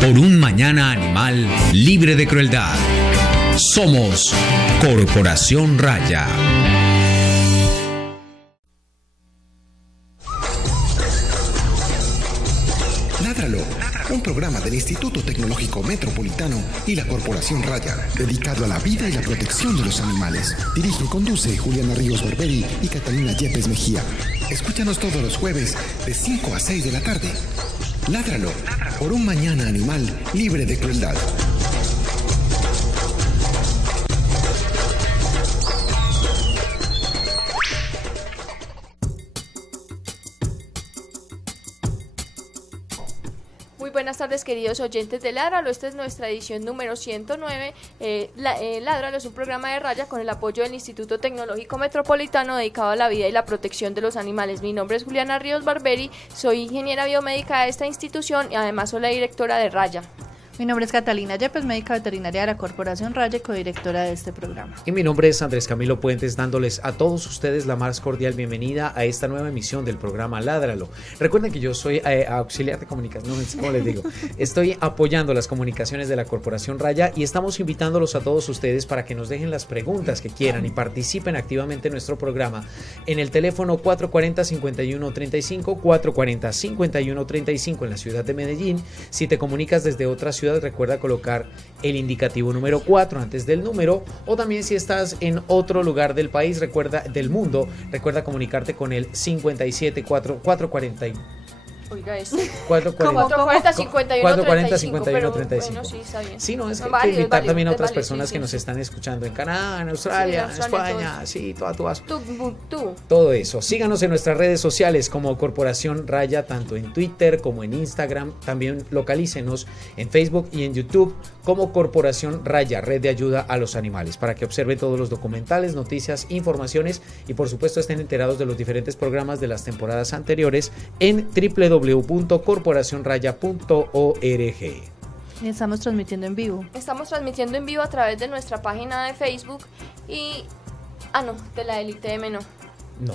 por un mañana animal libre de crueldad. Somos Corporación Raya. Ládralo, un programa del Instituto Tecnológico Metropolitano y la Corporación Raya, dedicado a la vida y la protección de los animales. Dirige y conduce Juliana Ríos Barberi y Catalina Yepes Mejía. Escúchanos todos los jueves de 5 a 6 de la tarde. Ládralo, por un mañana animal libre de crueldad. Buenas tardes, queridos oyentes de Ládralo. Esta es nuestra edición número 109. Ládralo es un programa de Raya con el apoyo del Instituto Tecnológico Metropolitano dedicado a la vida y la protección de los animales. Mi nombre es Juliana Ríos Barberi, soy ingeniera biomédica de esta institución y además soy la directora de Raya. Mi nombre es Catalina Yepes, médica veterinaria de la Corporación Raya y codirectora de este programa. Y mi nombre es Andrés Camilo Puentes, dándoles a todos ustedes la más cordial bienvenida a esta nueva emisión del programa Ládralo. Recuerden que yo soy auxiliar de comunicación, no sé cómo les digo. Estoy apoyando las comunicaciones de la Corporación Raya y estamos invitándolos a todos ustedes para que nos dejen las preguntas que quieran y participen activamente en nuestro programa en el teléfono 440-5135, 440-5135 en la ciudad de Medellín. Si te comunicas desde otra ciudad, recuerda colocar el indicativo número 4 antes del número, o también si estás en otro lugar del país, del mundo, recuerda comunicarte con el 440. Oiga, 440-5135. Bueno, sí, está bien. Sí, no, es que hay que invitar también a otras personas que nos están escuchando en Canadá, en Australia, en España, sí, todo eso. Síganos en nuestras redes sociales como Corporación Raya, tanto en Twitter como en Instagram. También localícenos en Facebook y en YouTube como Corporación Raya, Red de Ayuda a los Animales, para que observen todos los documentales, noticias, informaciones y por supuesto estén enterados de los diferentes programas de las temporadas anteriores en www.corporacionraya.org. Estamos transmitiendo en vivo. Estamos transmitiendo en vivo a través de nuestra página de Facebook y... de la del ITM no. No,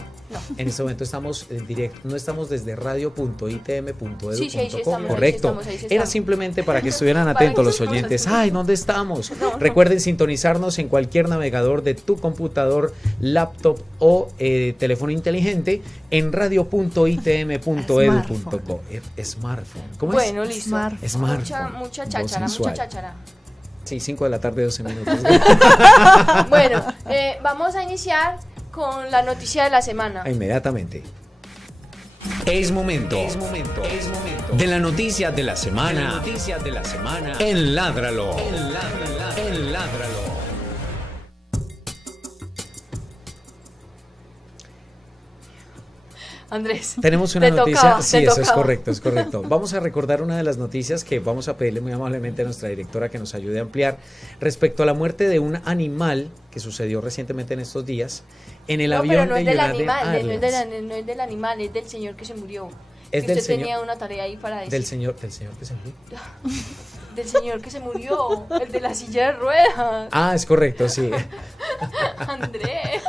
en este momento estamos en directo, no estamos desde radio.itm.edu.co. Sí, correcto. Ahí estamos. Era simplemente para que estuvieran atentos los oyentes. Ay, ¿dónde estamos? Recuerden sintonizarnos en cualquier navegador de tu computador, laptop o teléfono inteligente en radio.itm.edu.co. Smartphone. ¿Cómo es? Bueno, listo. Smartphone. Mucha cháchara. Sí, 5 de la tarde, 12 minutos. Bueno, vamos a iniciar con la noticia de la semana. Inmediatamente. Es momento de la noticia de la semana en Ládralo. Andrés, tenemos una noticia. Tocaba. Eso es correcto. Vamos a recordar una de las noticias que vamos a pedirle muy amablemente a nuestra directora que nos ayude a ampliar respecto a la muerte de un animal que sucedió recientemente en estos días en el avión de United Airlines. No es del animal, es del señor que se murió. Es del usted señor, tenía una tarea ahí para decir. Del señor que se murió. Del señor que se murió, el de la silla de ruedas. Es correcto, sí. Andrés.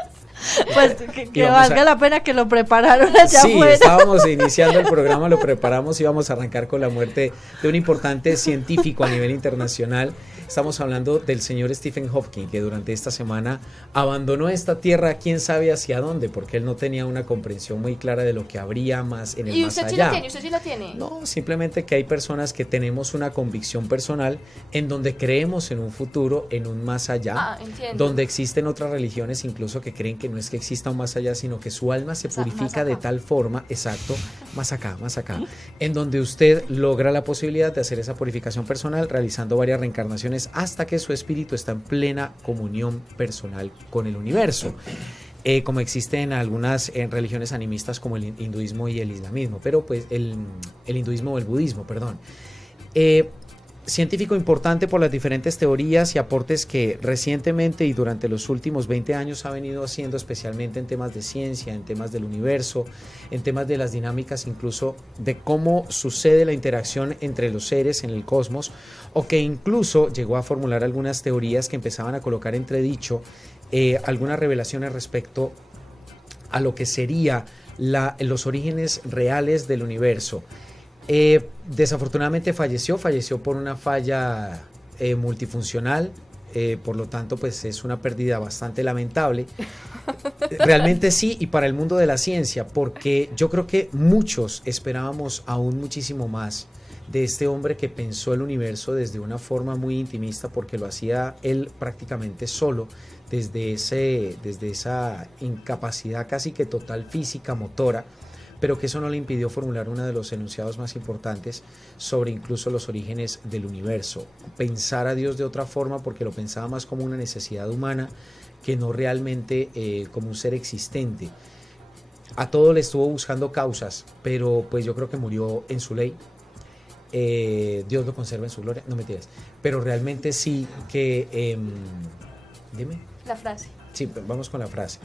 Pues que valga la pena que lo prepararon allá afuera. Sí, estábamos iniciando el programa, lo preparamos y vamos a arrancar con la muerte de un importante científico a nivel internacional. Estamos hablando del señor Stephen Hawking, que durante esta semana abandonó esta tierra, quién sabe hacia dónde, porque él no tenía una comprensión muy clara de lo que habría más en el más allá. ¿Y usted sí la tiene? No, simplemente que hay personas que tenemos una convicción personal en donde creemos en un futuro, en un más allá, donde existen otras religiones incluso que creen que no es que exista un más allá, sino que su alma se purifica de tal forma, más acá, en donde usted logra la posibilidad de hacer esa purificación personal realizando varias reencarnaciones hasta que su espíritu está en plena comunión personal con el universo. Como existen algunas religiones animistas como el hinduismo y el islamismo, pero pues el hinduismo o el budismo, perdón. Científico importante por las diferentes teorías y aportes que recientemente y durante los últimos 20 años ha venido haciendo, especialmente en temas de ciencia, en temas del universo, en temas de las dinámicas, incluso de cómo sucede la interacción entre los seres en el cosmos, o que incluso llegó a formular algunas teorías que empezaban a colocar entredicho algunas revelaciones respecto a lo que sería los orígenes reales del universo. Desafortunadamente falleció por una falla multifuncional, por lo tanto pues es una pérdida bastante lamentable. Realmente sí, y para el mundo de la ciencia, porque yo creo que muchos esperábamos aún muchísimo más de este hombre que pensó el universo desde una forma muy intimista, porque lo hacía él prácticamente solo, desde esa incapacidad casi que total física, motora, pero que eso no le impidió formular uno de los enunciados más importantes sobre incluso los orígenes del universo. Pensar a Dios de otra forma, porque lo pensaba más como una necesidad humana que no realmente como un ser existente. A todo le estuvo buscando causas, pero pues yo creo que murió en su ley. Dios lo conserva en su gloria, no mentiras, pero realmente sí que... dime. La frase. Sí, vamos con la frase.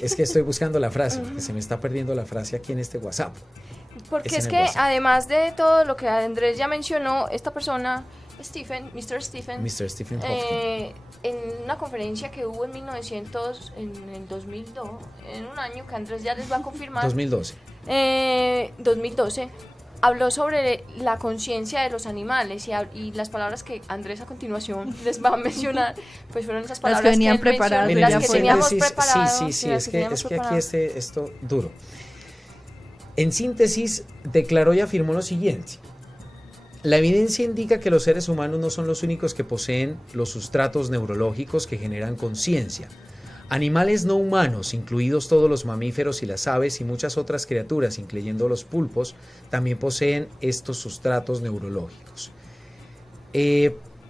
Es que estoy buscando la frase, porque se me está perdiendo la frase aquí en este WhatsApp. Porque es que además de todo lo que Andrés ya mencionó, esta persona, Mr. Stephen Hopkins, en una conferencia que hubo en el 2002, en un año que Andrés ya les va a confirmar. 2012. 2012. Habló sobre la conciencia de los animales y las palabras que Andrés a continuación les va a mencionar, pues fueron esas palabras las que venían preparadas, las que teníamos preparadas. Sí, es que aquí esto duro. En síntesis, declaró y afirmó lo siguiente: la evidencia indica que los seres humanos no son los únicos que poseen los sustratos neurológicos que generan conciencia. Animales no humanos, incluidos todos los mamíferos y las aves y muchas otras criaturas, incluyendo los pulpos, también poseen estos sustratos neurológicos.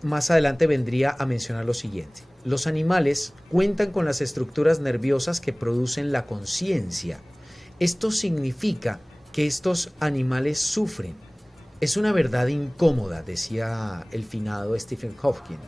Más adelante vendría a mencionar lo siguiente: los animales cuentan con las estructuras nerviosas que producen la conciencia. Esto significa que estos animales sufren. Es una verdad incómoda, decía el finado Stephen Hopkins.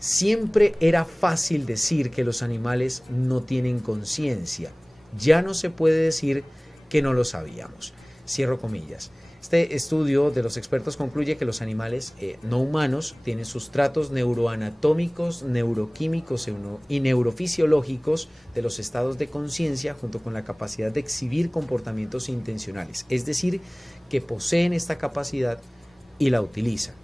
Siempre era fácil decir que los animales no tienen conciencia. Ya no se puede decir que no lo sabíamos. Cierro comillas. Este estudio de los expertos concluye que los animales no humanos tienen sustratos neuroanatómicos, neuroquímicos y neurofisiológicos de los estados de conciencia, junto con la capacidad de exhibir comportamientos intencionales. Es decir, que poseen esta capacidad y la utilizan.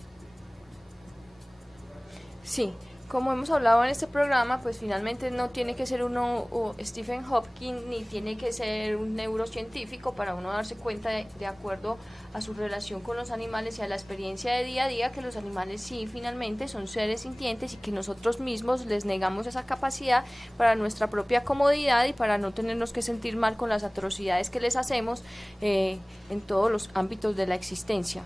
Sí, como hemos hablado en este programa, pues finalmente no tiene que ser uno Stephen Hopkins ni tiene que ser un neurocientífico para uno darse cuenta de acuerdo a su relación con los animales y a la experiencia de día a día, que los animales sí finalmente son seres sintientes y que nosotros mismos les negamos esa capacidad para nuestra propia comodidad y para no tenernos que sentir mal con las atrocidades que les hacemos en todos los ámbitos de la existencia.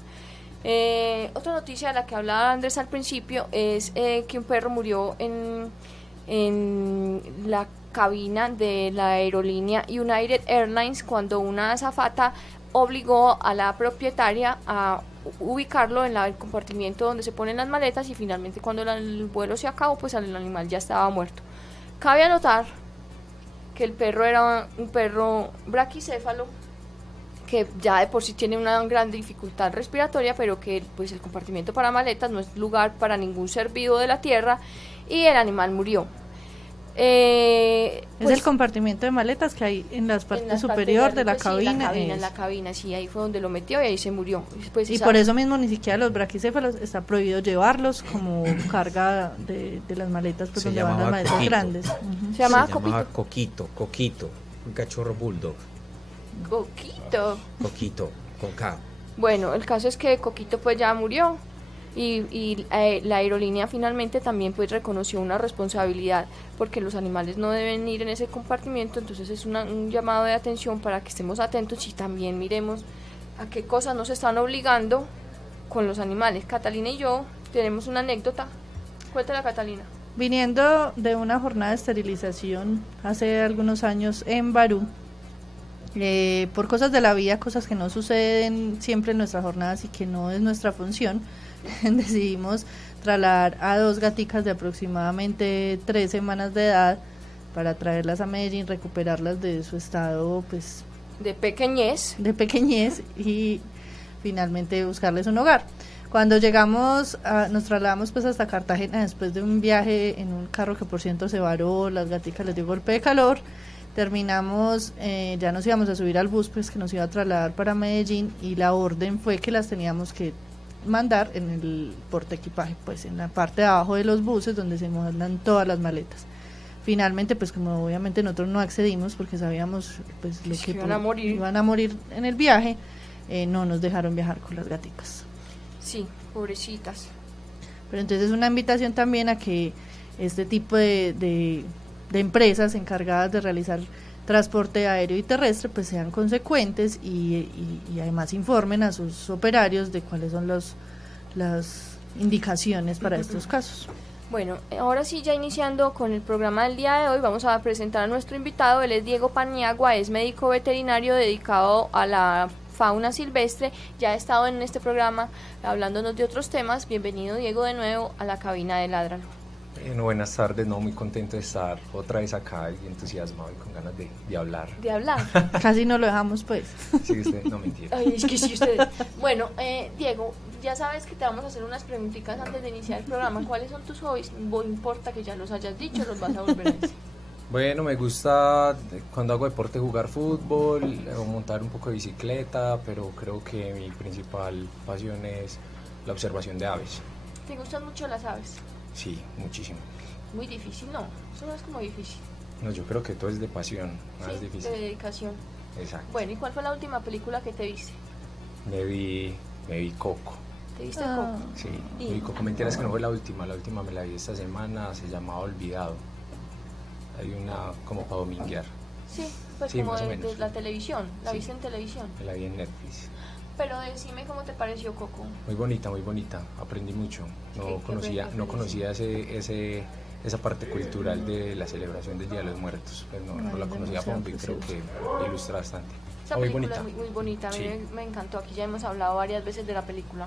Otra noticia de la que hablaba Andrés al principio es que un perro murió en la cabina de la aerolínea United Airlines cuando una azafata obligó a la propietaria a ubicarlo en el compartimiento donde se ponen las maletas, y finalmente cuando el vuelo se acabó, pues el animal ya estaba muerto. Cabe anotar que el perro era un perro braquicéfalo, que ya de por sí tiene una gran dificultad respiratoria, pero que pues el compartimiento para maletas no es lugar para ningún ser vivo de la tierra, y el animal murió. Es el compartimiento de maletas que hay en las partes superior de la cabina. Sí, en la cabina, sí, ahí fue donde lo metió y ahí se murió. Y por eso mismo ni siquiera los braquicéfalos está prohibido llevarlos como carga de las maletas, pues donde van las maletas Coquito. Grandes. Se llamaba Coquito, un cachorro bulldog. Coquito, con K. Bueno, el caso es que Coquito pues ya murió y la aerolínea finalmente también pues reconoció una responsabilidad, porque los animales no deben ir en ese compartimiento. Entonces es un llamado de atención para que estemos atentos y también miremos a qué cosas nos están obligando con los animales. Catalina y yo tenemos una anécdota. Cuéntala, Catalina. Viniendo de una jornada de esterilización hace algunos años en Barú, por cosas de la vida, cosas que no suceden siempre en nuestras jornadas y que no es nuestra función, decidimos trasladar a 2 gaticas de aproximadamente 3 semanas de edad para traerlas a Medellín, recuperarlas de su estado pues de pequeñez y finalmente buscarles un hogar. Cuando llegamos, nos trasladamos pues hasta Cartagena después de un viaje en un carro que por cierto se varó, las gaticas les dio golpe de calor. Terminamos, ya nos íbamos a subir al bus, pues que nos iba a trasladar para Medellín, y la orden fue que las teníamos que mandar en el portaequipaje, pues en la parte de abajo de los buses donde se mandan todas las maletas. Finalmente, pues como obviamente nosotros no accedimos porque sabíamos pues lo que iban a morir en el viaje, no nos dejaron viajar con las gaticas. Sí, pobrecitas. Pero entonces es una invitación también a que este tipo de empresas encargadas de realizar transporte aéreo y terrestre pues sean consecuentes y además informen a sus operarios de cuáles son las indicaciones para estos casos. Bueno, ahora sí, ya iniciando con el programa del día de hoy, vamos a presentar a nuestro invitado. Él es Diego Paniagua, es médico veterinario dedicado a la fauna silvestre. Ya ha estado en este programa hablándonos de otros temas. Bienvenido, Diego, de nuevo a la cabina de Ládralo. Bueno, buenas tardes, muy contento de estar otra vez acá y entusiasmado y con ganas de hablar. ¿De hablar? Casi no lo dejamos, pues. Sí, usted, no, mentira. Ay, es que sí, ustedes. Bueno, Diego, ya sabes que te vamos a hacer unas preguntitas antes de iniciar el programa. ¿Cuáles son tus hobbies? No importa que ya los hayas dicho, los vas a volver a decir. Bueno, me gusta cuando hago deporte jugar fútbol o montar un poco de bicicleta, pero creo que mi principal pasión es la observación de aves. ¿Te gustan mucho las aves? Sí, muchísimo. Muy difícil, no, eso no es como difícil. No, yo creo que todo es de pasión, nada es difícil. De dedicación. Exacto. Bueno, ¿y cuál fue la última película que te viste? Me vi Coco. ¿Te viste Coco? Sí, me vi Coco. Mentira, es que no fue la última me la vi esta semana, se llamaba Olvidado. Hay una como para dominguear. Sí, pues sí, como más o de menos. la televisión, la Sí. viste en televisión. Me la vi en Netflix. Pero decime cómo te pareció Coco. Muy bonita, aprendí mucho. No conocía esa parte cultural de la celebración del Día de los Muertos. Pues no la conocía a fondo y creo que ilustra bastante. Esa muy película bonita. es muy bonita, a mí Sí. me encantó. Aquí ya hemos hablado varias veces de la película.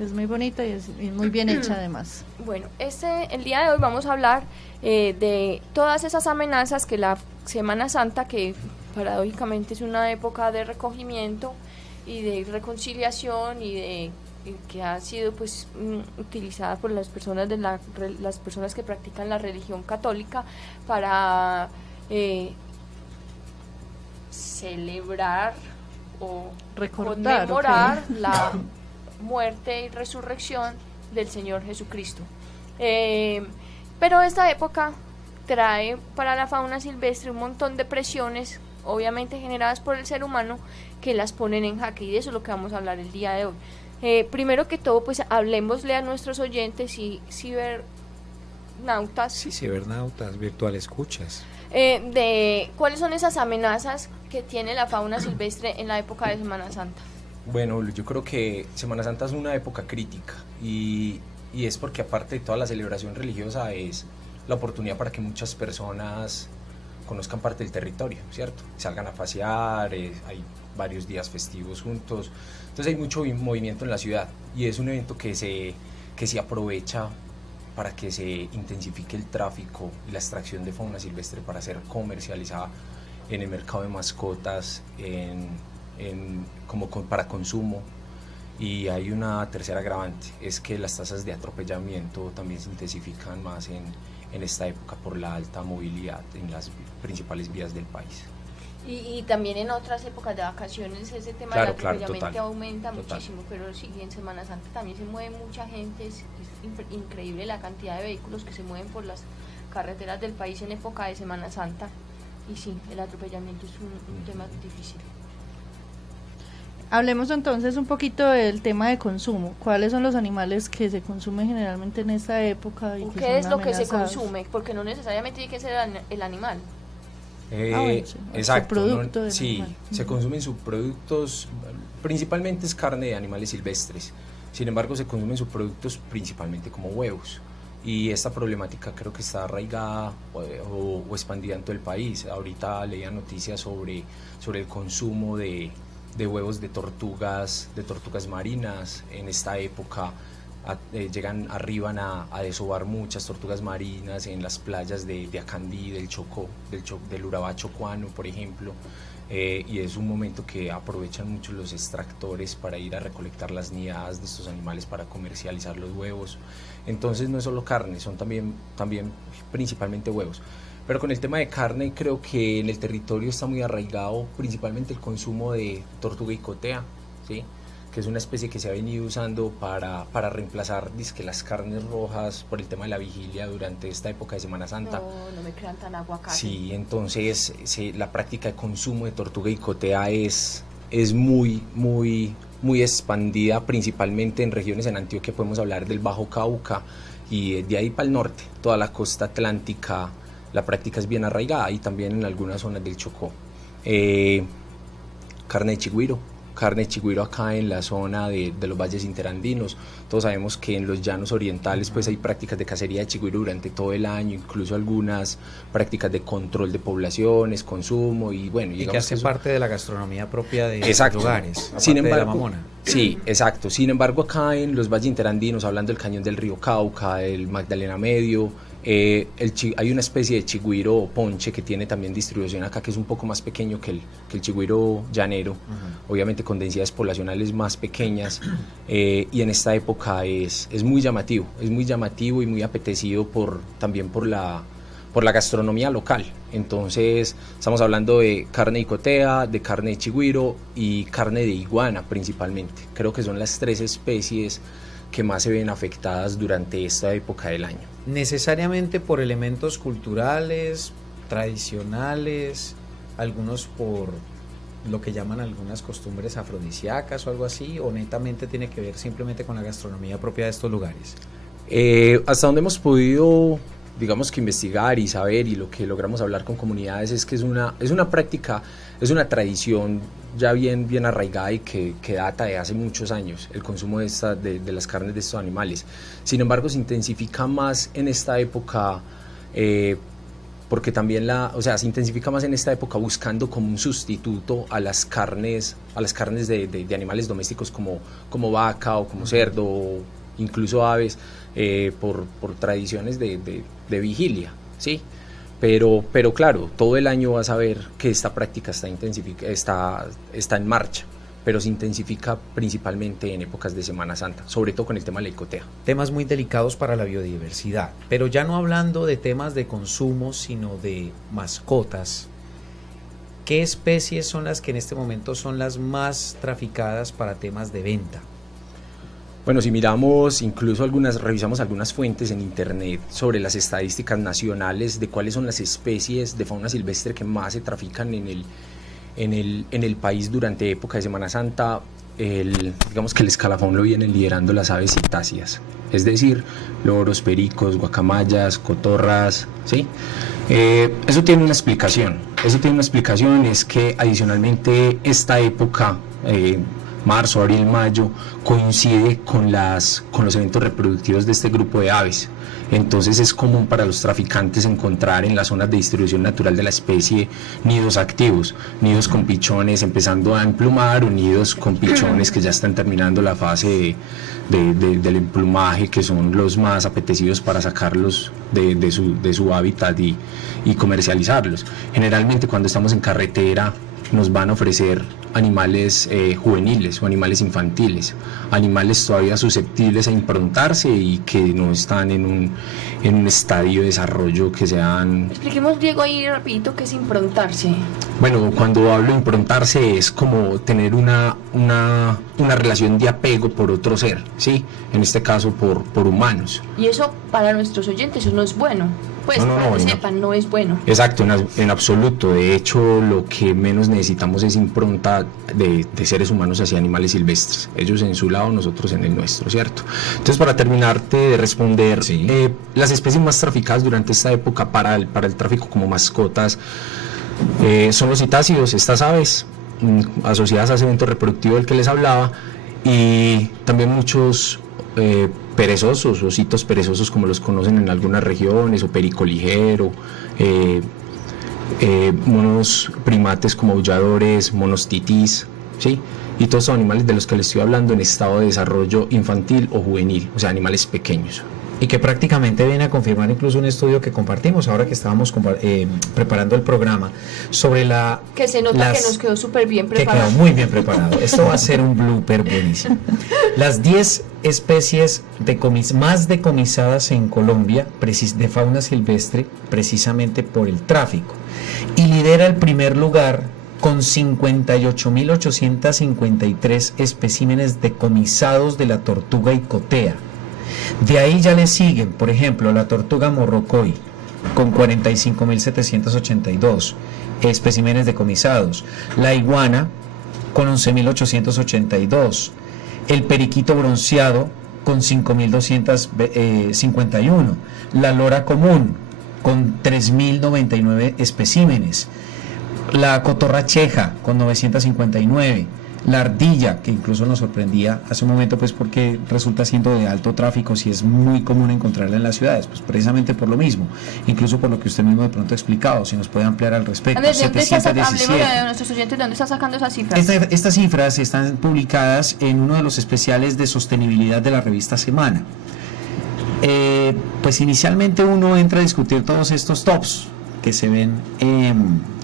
Es muy bonita y es muy bien hecha además. Bueno, el día de hoy vamos a hablar de todas esas amenazas que la Semana Santa, que paradójicamente es una época de recogimiento y de reconciliación y que ha sido pues utilizada por las personas las personas que practican la religión católica para celebrar o Recordar, conmemorar la muerte y resurrección del Señor Jesucristo. Pero esta época trae para la fauna silvestre un montón de presiones, obviamente generadas por el ser humano, que las ponen en jaque, y de eso es lo que vamos a hablar el día de hoy. Primero que todo, pues hablemosle a nuestros oyentes y cibernautas. Sí, cibernautas, virtual escuchas. De cuáles son esas amenazas que tiene la fauna silvestre en la época de Semana Santa. Bueno, yo creo que Semana Santa es una época crítica y es porque aparte de toda la celebración religiosa es la oportunidad para que muchas personas conozcan parte del territorio, ¿cierto? Salgan a pasear, hay varios días festivos juntos, entonces hay mucho movimiento en la ciudad y es un evento que se aprovecha para que se intensifique el tráfico y la extracción de fauna silvestre para ser comercializada en el mercado de mascotas, para consumo. Y hay una tercera agravante, es que las tasas de atropellamiento también se intensifican más en esta época por la alta movilidad en las principales vías del país. Y también en otras épocas de vacaciones ese tema Claro, del atropellamiento total, aumenta total. muchísimo, pero sí, en Semana Santa también se mueve mucha gente, es increíble la cantidad de vehículos que se mueven por las carreteras del país en época de Semana Santa, y sí, el atropellamiento es un tema difícil. Hablemos entonces un poquito del tema de consumo. ¿Cuáles son los animales que se consumen generalmente en esta época? Y ¿Qué es lo que se amenazados? consume? Porque no necesariamente tiene que ser el animal. Bueno, sí, Exacto, subproducto del sí, animal. se consumen subproductos, principalmente es carne de animales silvestres, sin embargo se consumen subproductos principalmente como huevos, y esta problemática creo que está arraigada o expandida en todo el país. Ahorita leía noticias sobre el consumo de huevos de tortugas marinas. En esta época arriban a desovar muchas tortugas marinas en las playas de Acandí, del Chocó, del Urabá chocuano, por ejemplo, y es un momento que aprovechan mucho los extractores para ir a recolectar las nidadas de estos animales para comercializar los huevos. Entonces no es solo carne, son también principalmente huevos. Pero con el tema de carne creo que en el territorio está muy arraigado principalmente el consumo de tortuga y cotea, ¿sí? Que es una especie que se ha venido usando para reemplazar dizque, las carnes rojas por el tema de la vigilia durante esta época de Semana Santa. No me crean tan aguacate. Sí, entonces la práctica de consumo de tortuga y cotea es muy expandida, principalmente en regiones en Antioquia. Podemos hablar del Bajo Cauca y de ahí para el norte, toda la costa atlántica, la práctica es bien arraigada, y también en algunas zonas del Chocó. Carne de chigüiro acá en la zona de los valles interandinos. Todos sabemos que en los llanos orientales pues hay prácticas de cacería de chigüiro durante todo el año, incluso algunas prácticas de control de poblaciones, consumo y bueno. Y que hace parte de la gastronomía propia de exacto. Los lugares, Sin embargo, de la Mamona. Sí, exacto. Sin embargo, acá en los valles interandinos, hablando del cañón del río Cauca, el Magdalena Medio, hay una especie de chigüiro o ponche que tiene también distribución acá, que es un poco más pequeño que el chigüiro llanero, obviamente con densidades poblacionales más pequeñas, y en esta época es muy llamativo y muy apetecido también por la gastronomía local. Entonces estamos hablando de carne de cotea, de carne de chigüiro y carne de iguana principalmente. Creo que son las 3 especies que más se ven afectadas durante esta época del año. Necesariamente por elementos culturales, tradicionales, algunos por lo que llaman algunas costumbres afrodisíacas o algo así, o netamente tiene que ver simplemente con la gastronomía propia de estos lugares. Hasta donde hemos podido, digamos que investigar y saber, y lo que logramos hablar con comunidades, es que es una práctica, es una tradición ya bien arraigada y que data de hace muchos años, el consumo de las carnes de estos animales. Sin embargo, se intensifica más en esta época, porque también se intensifica más en esta época buscando como un sustituto a las carnes de animales domésticos como vaca o como cerdo, o incluso aves, por tradiciones de vigilia, ¿sí? Pero claro, todo el año vas a ver que esta práctica está en marcha, pero se intensifica principalmente en épocas de Semana Santa, sobre todo con el tema de la icotea. Temas muy delicados para la biodiversidad, pero ya no hablando de temas de consumo, sino de mascotas. ¿Qué especies son las que en este momento son las más traficadas para temas de venta? Bueno, si revisamos algunas fuentes en internet sobre las estadísticas nacionales de cuáles son las especies de fauna silvestre que más se trafican en el país durante época de Semana Santa, digamos que el escalafón lo vienen liderando las aves citáceas, es decir, loros, pericos, guacamayas, cotorras, ¿sí? Eso tiene una explicación, es que adicionalmente esta época, marzo, abril, mayo, coincide con los eventos reproductivos de este grupo de aves. Entonces es común para los traficantes encontrar en las zonas de distribución natural de la especie nidos activos, nidos con pichones empezando a emplumar o nidos con pichones que ya están terminando la fase del emplumaje, que son los más apetecidos para sacarlos de su hábitat y comercializarlos. Generalmente cuando estamos en carretera nos van a ofrecer animales juveniles o animales infantiles, animales todavía susceptibles a improntarse y que no están en un estadio de desarrollo que sean... Expliquemos, Diego, ahí rapidito qué es improntarse. Bueno, cuando hablo de improntarse es como tener una relación de apego por otro ser, ¿sí? En este caso por humanos. Y eso para nuestros oyentes eso no es bueno. Pues para que sepan, no es bueno. Exacto, en absoluto. De hecho, lo que menos necesitamos es impronta de seres humanos hacia animales silvestres. Ellos en su lado, nosotros en el nuestro, ¿cierto? Entonces, para terminarte de responder, sí. Las especies más traficadas durante esta época para el tráfico como mascotas son los citácidos, estas aves asociadas a ese evento reproductivo del que les hablaba, y también muchos perezosos, ositos perezosos como los conocen en algunas regiones, o perico ligero, monos primates como aulladores, monos titís, ¿sí? Y todos son animales de los que les estoy hablando en estado de desarrollo infantil o juvenil, o sea, animales pequeños. Y que prácticamente viene a confirmar incluso un estudio que compartimos ahora que estábamos preparando el programa sobre que se nota que nos quedó súper bien preparado. Que quedó muy bien preparado. Esto va a ser un blooper buenísimo. Las 10 especies más decomisadas en Colombia de fauna silvestre precisamente por el tráfico y lidera el primer lugar con 58.853 especímenes decomisados de la tortuga icotea. De ahí ya le siguen, por ejemplo, la tortuga morrocoy con 45.782 especímenes decomisados, la iguana con 11.882, el periquito bronceado con 5.251, la lora común con 3.099 especímenes, la cotorra cheja con 959, la ardilla, que incluso nos sorprendía hace un momento, pues porque resulta siendo de alto tráfico, si es muy común encontrarla en las ciudades, pues precisamente por lo mismo, incluso por lo que usted mismo de pronto ha explicado, si nos puede ampliar al respecto. ¿De nuestros oyentes, ¿de dónde está sacando esas cifras? Estas cifras están publicadas en uno de los especiales de sostenibilidad de la revista Semana. Pues inicialmente uno entra a discutir todos estos tops que se ven,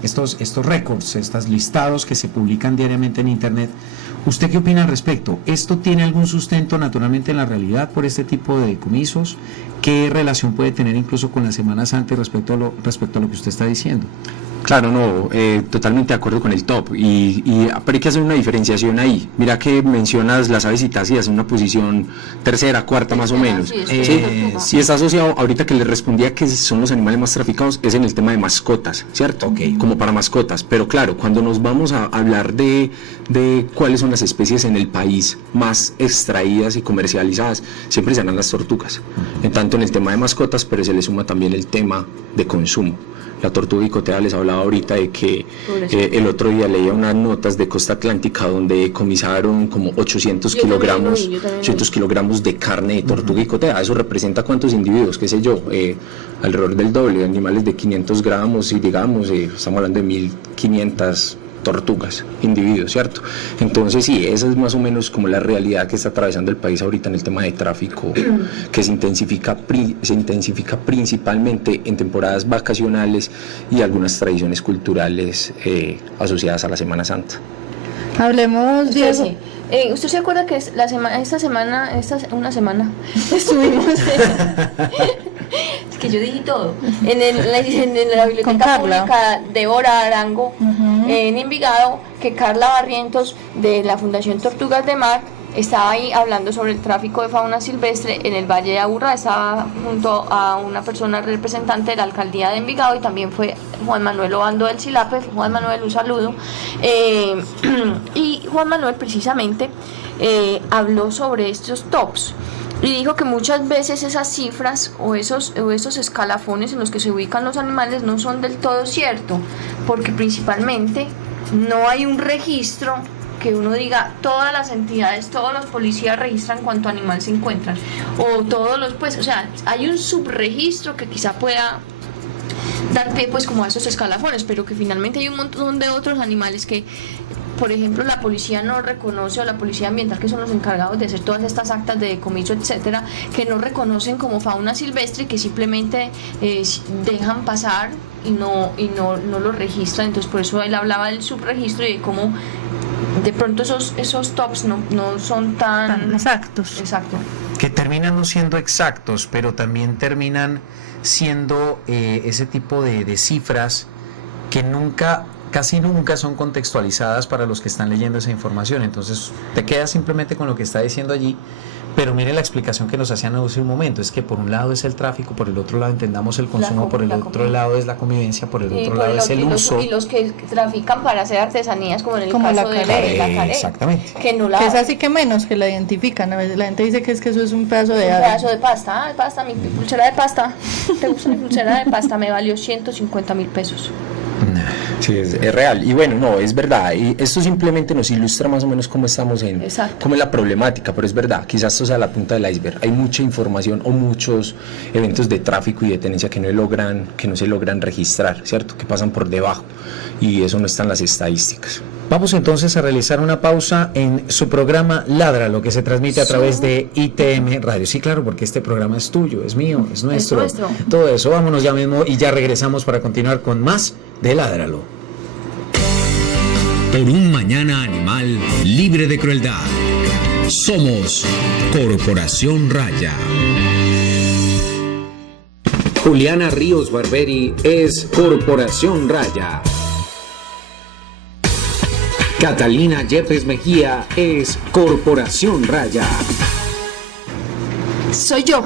estos récords, estos listados que se publican diariamente en internet. ¿Usted qué opina al respecto? ¿Esto tiene algún sustento naturalmente en la realidad por este tipo de decomisos? ¿Qué relación puede tener incluso con la Semana Santa respecto a lo que usted está diciendo? Claro, no, totalmente de acuerdo con el top, pero hay que hacer una diferenciación ahí. Mira que mencionas las aves citácidas en una posición tercera, cuarta más o menos. Si está asociado, ahorita que le respondía que son los animales más traficados, es en el tema de mascotas, ¿cierto? Okay. Como para mascotas, pero claro, cuando nos vamos a hablar de cuáles son las especies en el país más extraídas y comercializadas, siempre serán las tortugas, en tanto en el tema de mascotas, pero se le suma también el tema de consumo. La tortuga icotea, les hablaba ahorita de que el otro día leía unas notas de Costa Atlántica donde decomisaron como 800 kilogramos de carne de tortuga icotea. Eso representa cuántos individuos, qué sé yo, alrededor del doble, animales de 500 gramos y digamos, estamos hablando de 1.500 tortugas, individuos, ¿cierto? Entonces sí, esa es más o menos como la realidad que está atravesando el país ahorita en el tema de tráfico, que se intensifica principalmente en temporadas vacacionales y algunas tradiciones culturales asociadas a la Semana Santa. Hablemos, Diego. Sí. ¿Usted se acuerda que una semana estuvimos es que yo dije todo en la biblioteca pública Débora Arango en Envigado, que Carla Barrientos de la Fundación Tortugas de Mar estaba ahí hablando sobre el tráfico de fauna silvestre en el Valle de Aburrá. Estaba junto a una persona representante de la alcaldía de Envigado y también fue Juan Manuel Obando del SILAPE. Juan Manuel, un saludo. Y Juan Manuel precisamente habló sobre estos tops y dijo que muchas veces esas cifras o esos escalafones en los que se ubican los animales no son del todo cierto, porque principalmente no hay un registro que uno diga todas las entidades, todos los policías registran cuánto animal se encuentran, o todos los, pues, o sea, hay un subregistro que quizá pueda dar pie pues como a esos escalafones, pero que finalmente hay un montón de otros animales que, por ejemplo, la policía no reconoce, o la policía ambiental, que son los encargados de hacer todas estas actas de decomiso, etcétera, que no reconocen como fauna silvestre, que simplemente dejan pasar y no lo registran. Entonces por eso él hablaba del subregistro y de cómo de pronto esos tops no son tan exactos. Exacto. Que terminan no siendo exactos, pero también terminan siendo ese tipo de cifras que casi nunca son contextualizadas para los que están leyendo esa información. Entonces te quedas simplemente con lo que está diciendo allí, pero mire la explicación que nos hacían hace un momento, es que por un lado es el tráfico, por el otro lado entendamos el consumo, por el otro lado es la convivencia, por el otro lado es el uso. Y los que trafican para hacer artesanías, como en el caso de la caré. Exactamente. Que es así que menos que la identifican. A veces la gente dice que eso es un pedazo de ave. Un pedazo de pasta. Mi pulsera de pasta. ¿Te gusta mi pulsera de pasta? Me valió 150.000 pesos. Sí, es real. Y bueno, no, es verdad. Y esto simplemente nos ilustra más o menos cómo estamos cómo es la problemática, pero es verdad, quizás esto sea la punta del iceberg. Hay mucha información o muchos eventos de tráfico y de tenencia que no se logran registrar, ¿cierto? Que pasan por debajo. Y eso no está en las estadísticas. Vamos entonces a realizar una pausa en su programa Ládralo, que se transmite a través de ITM Radio. Sí, claro, porque este programa es tuyo, es mío, es nuestro. Todo eso, vámonos ya mismo y ya regresamos para continuar con más de Ládralo. Por un mañana animal libre de crueldad. Somos Corporación Raya. Juliana Ríos Barberi es Corporación Raya. Catalina Yepes Mejía es Corporación Raya. Soy yo.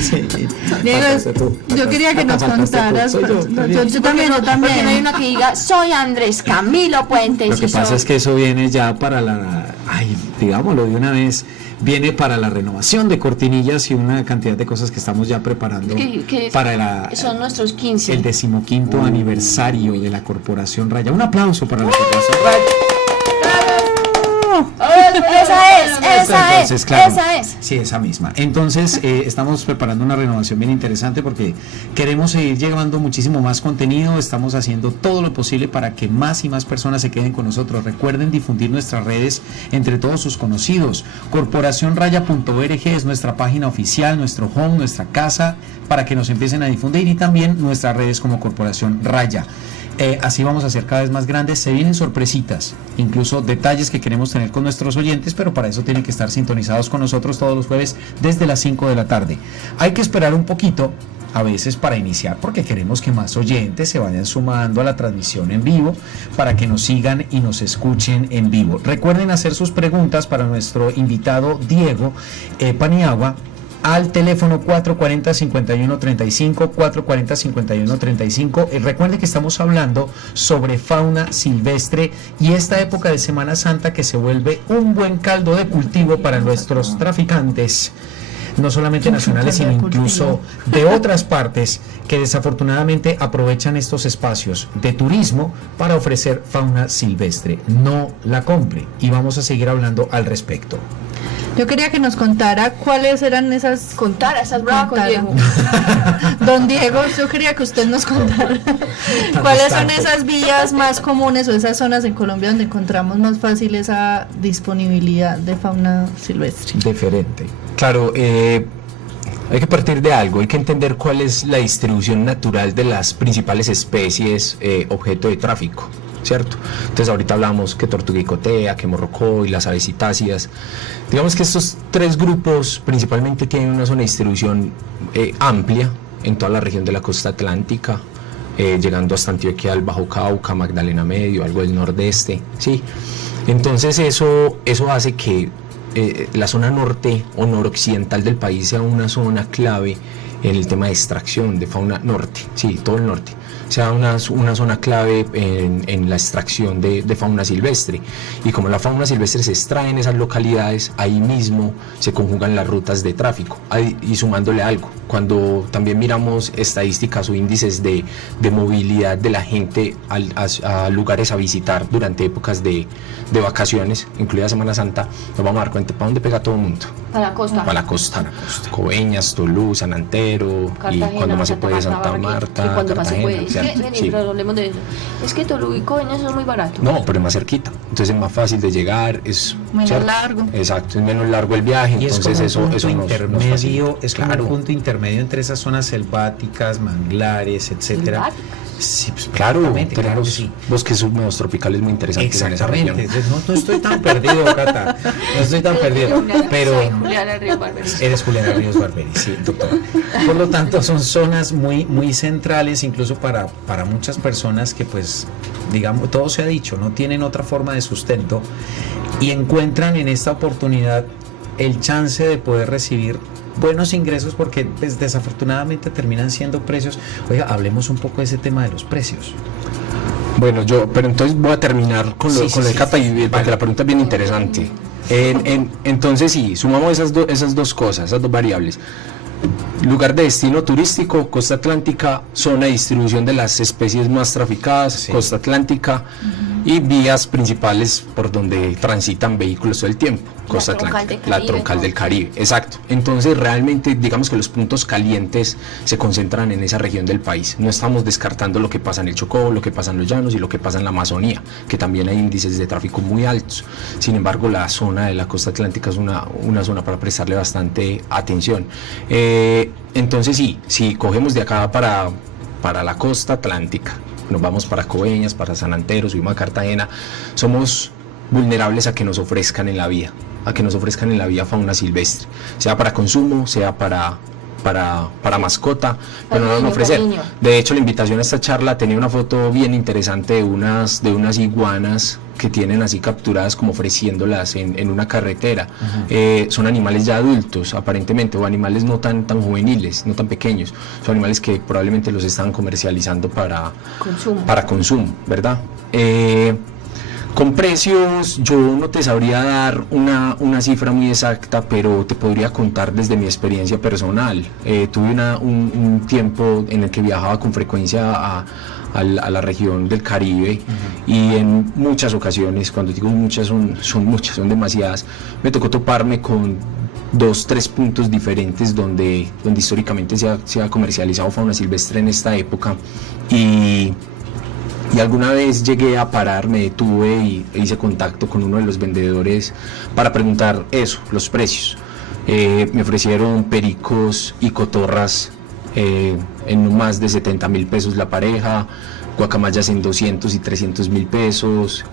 Sí. Diego, yo quería que nos contaras. Yo también. Porque no hay una que diga, soy Andrés Camilo Puentes. Lo que pasa es que eso viene ya para digámoslo de una vez, viene para la renovación de cortinillas y una cantidad de cosas que estamos ya preparando para son nuestros 15. el 15º aniversario de la Corporación Raya. Un aplauso para la Corporación Raya. Esa es. Sí, esa misma. Entonces, estamos preparando una renovación bien interesante porque queremos seguir llevando muchísimo más contenido. Estamos haciendo todo lo posible para que más y más personas se queden con nosotros. Recuerden difundir nuestras redes entre todos sus conocidos. Corporacionraya.org es nuestra página oficial, nuestro home, nuestra casa, para que nos empiecen a difundir, y también nuestras redes como Corporación Raya. Así vamos a ser cada vez más grandes. Se vienen sorpresitas, incluso detalles que queremos tener con nuestros oyentes, pero para eso tienen que estar sintonizados con nosotros todos los jueves desde las 5 de la tarde. Hay que esperar un poquito a veces para iniciar, porque queremos que más oyentes se vayan sumando a la transmisión en vivo para que nos sigan y nos escuchen en vivo. Recuerden hacer sus preguntas para nuestro invitado Diego Paniagua al teléfono 440-5135, 440-5135. Recuerden que estamos hablando sobre fauna silvestre y esta época de Semana Santa que se vuelve un buen caldo de cultivo para nuestros traficantes, no solamente nacionales, sino incluso de otras partes que desafortunadamente aprovechan estos espacios de turismo para ofrecer fauna silvestre. No la compre, y vamos a seguir hablando al respecto. Yo quería que nos contara cuáles eran esas... Estás brava con Diego. Don Diego, yo quería que usted nos contara cuáles son esas vías más comunes o esas zonas en Colombia donde encontramos más fácil esa disponibilidad de fauna silvestre. Diferente. Claro, hay que partir de algo, hay que entender cuál es la distribución natural de las principales especies objeto de tráfico, ¿cierto? Entonces ahorita hablamos que tortuguicotea, que morrocoy, las avesitáceas. Digamos que estos tres grupos principalmente tienen una zona de distribución amplia en toda la región de la costa atlántica, llegando hasta Antioquia, al Bajo Cauca, Magdalena Medio, algo del nordeste, ¿sí? Entonces eso hace que la zona norte o noroccidental del país sea una zona clave en el tema de extracción de fauna norte, sí, todo el norte, sea una zona clave en la extracción de fauna silvestre. Y como la fauna silvestre se extrae en esas localidades, ahí mismo se conjugan las rutas de tráfico. Y sumándole algo, cuando también miramos estadísticas o índices de movilidad de la gente a lugares a visitar durante épocas de vacaciones, incluida Semana Santa, nos vamos a dar cuenta para dónde pega todo el mundo. Para la costa. Para la costa. Coveñas, Tolú, San Antero, Cartagena, y cuando más se puede Santa Marta, y cuando más se puede. Sí. Pero hablemos de eso. Es que Tolú y Coveñas son muy baratos. No, pero es más cerquita. Entonces es más fácil de llegar, es menos largo. Exacto, es menos largo el viaje. Y entonces es como eso un punto intermedio, es como un punto intermedio entre esas zonas selváticas, manglares, etcétera. Sí, pues, claro, tenemos claro, sí. Bosques subnuevos tropicales muy interesantes en esa región. No estoy tan perdido, Cata. No estoy tan perdido. Pero soy Juliana Ríos Barberi. Eres Juliana Ríos Barberi, sí, doctor. Por lo tanto, son zonas muy, muy centrales, incluso para muchas personas que, pues, digamos, todo se ha dicho, no tienen otra forma de sustento y encuentran en esta oportunidad el chance de poder recibir buenos ingresos, porque pues, desafortunadamente terminan siendo precios. Oiga, hablemos un poco de ese tema de los precios. Bueno, pero entonces voy a terminar con lo de Cata, porque la pregunta es bien interesante. Entonces sí, sumamos esas dos cosas, esas dos variables. Lugar de destino turístico, costa atlántica, zona de distribución de las especies más traficadas, costa atlántica, y vías principales por donde transitan vehículos todo el tiempo, costa atlántica, la troncal del Caribe, exacto. Entonces realmente digamos que los puntos calientes se concentran en esa región del país. No estamos descartando lo que pasa en el Chocó, lo que pasa en los llanos y lo que pasa en la Amazonía, que también hay índices de tráfico muy altos. Sin embargo, la zona de la costa atlántica es una zona para prestarle bastante atención. Entonces sí, cogemos de acá para la costa atlántica, nos vamos para Coveñas, para San Antero, subimos a Cartagena, somos vulnerables a que nos ofrezcan en la vida, fauna silvestre, sea para consumo, sea para mascota, pero no van a ofrecer. De hecho, la invitación a esta charla tenía una foto bien interesante de unas iguanas que tienen así capturadas como ofreciéndolas en una carretera. Son animales ya adultos aparentemente, o animales no tan juveniles, no tan pequeños, son animales que probablemente los están comercializando para consumo, ¿verdad? Con precios yo no te sabría dar una cifra muy exacta, pero te podría contar desde mi experiencia personal. Tuve un tiempo en el que viajaba con frecuencia a la región del Caribe, y en muchas ocasiones, cuando digo muchas, son muchas, son demasiadas, me tocó toparme con 2-3 puntos diferentes donde históricamente se ha comercializado fauna silvestre en esta época, y alguna vez llegué a parar, me detuve y hice contacto con uno de los vendedores para preguntar los precios. Me ofrecieron pericos y cotorras en no más de 70,000 pesos la pareja, guacamayas en 200 y 300,000 pesos,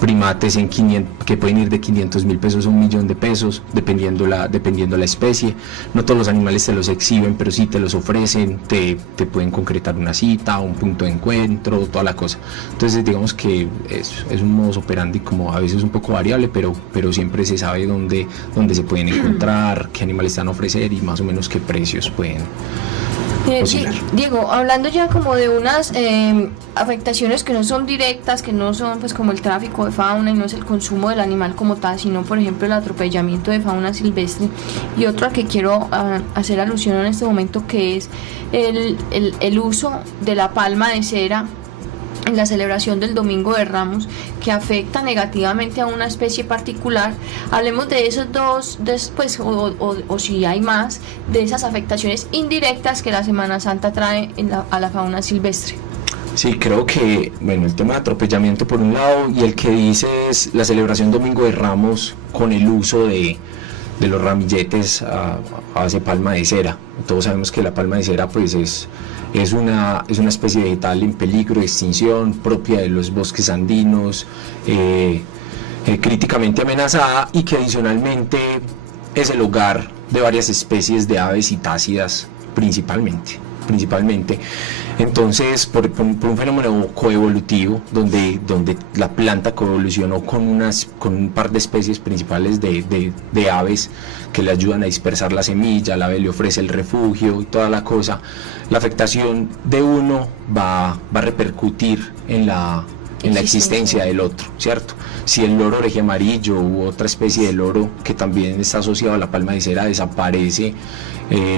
primates en 500, que pueden ir de 500,000 pesos a 1,000,000 de pesos, dependiendo la especie. No todos los animales te los exhiben, pero sí te los ofrecen, te pueden concretar una cita, un punto de encuentro, toda la cosa. Entonces digamos que es un modus operandi como a veces un poco variable, pero siempre se sabe dónde se pueden encontrar, qué animales están a ofrecer y más o menos qué precios pueden. Diego, hablando ya como de unas afectaciones que no son directas, que no son pues como el tráfico de fauna y no es el consumo del animal como tal, sino por ejemplo el atropellamiento de fauna silvestre, y otro al que quiero hacer alusión en este momento, que es el uso de la palma de cera en la celebración del Domingo de Ramos, que afecta negativamente a una especie particular. Hablemos de esos dos después, o si hay más, de esas afectaciones indirectas que la Semana Santa trae a la fauna silvestre. Sí, creo que, el tema de atropellamiento por un lado, y el que dices la celebración Domingo de Ramos con el uso de los ramilletes a base de palma de cera. Todos sabemos que la palma de cera pues es una especie vegetal en peligro de extinción, propia de los bosques andinos, críticamente amenazada, y que adicionalmente es el hogar de varias especies de aves citácidas principalmente. Entonces, por un fenómeno coevolutivo, donde la planta coevolucionó con un par de especies principales de aves que le ayudan a dispersar la semilla, el ave le ofrece el refugio y toda la cosa, la afectación de uno va a repercutir en la existencia del otro, ¿cierto? Si el loro oreje amarillo u otra especie de loro que también está asociado a la palma de cera desaparece,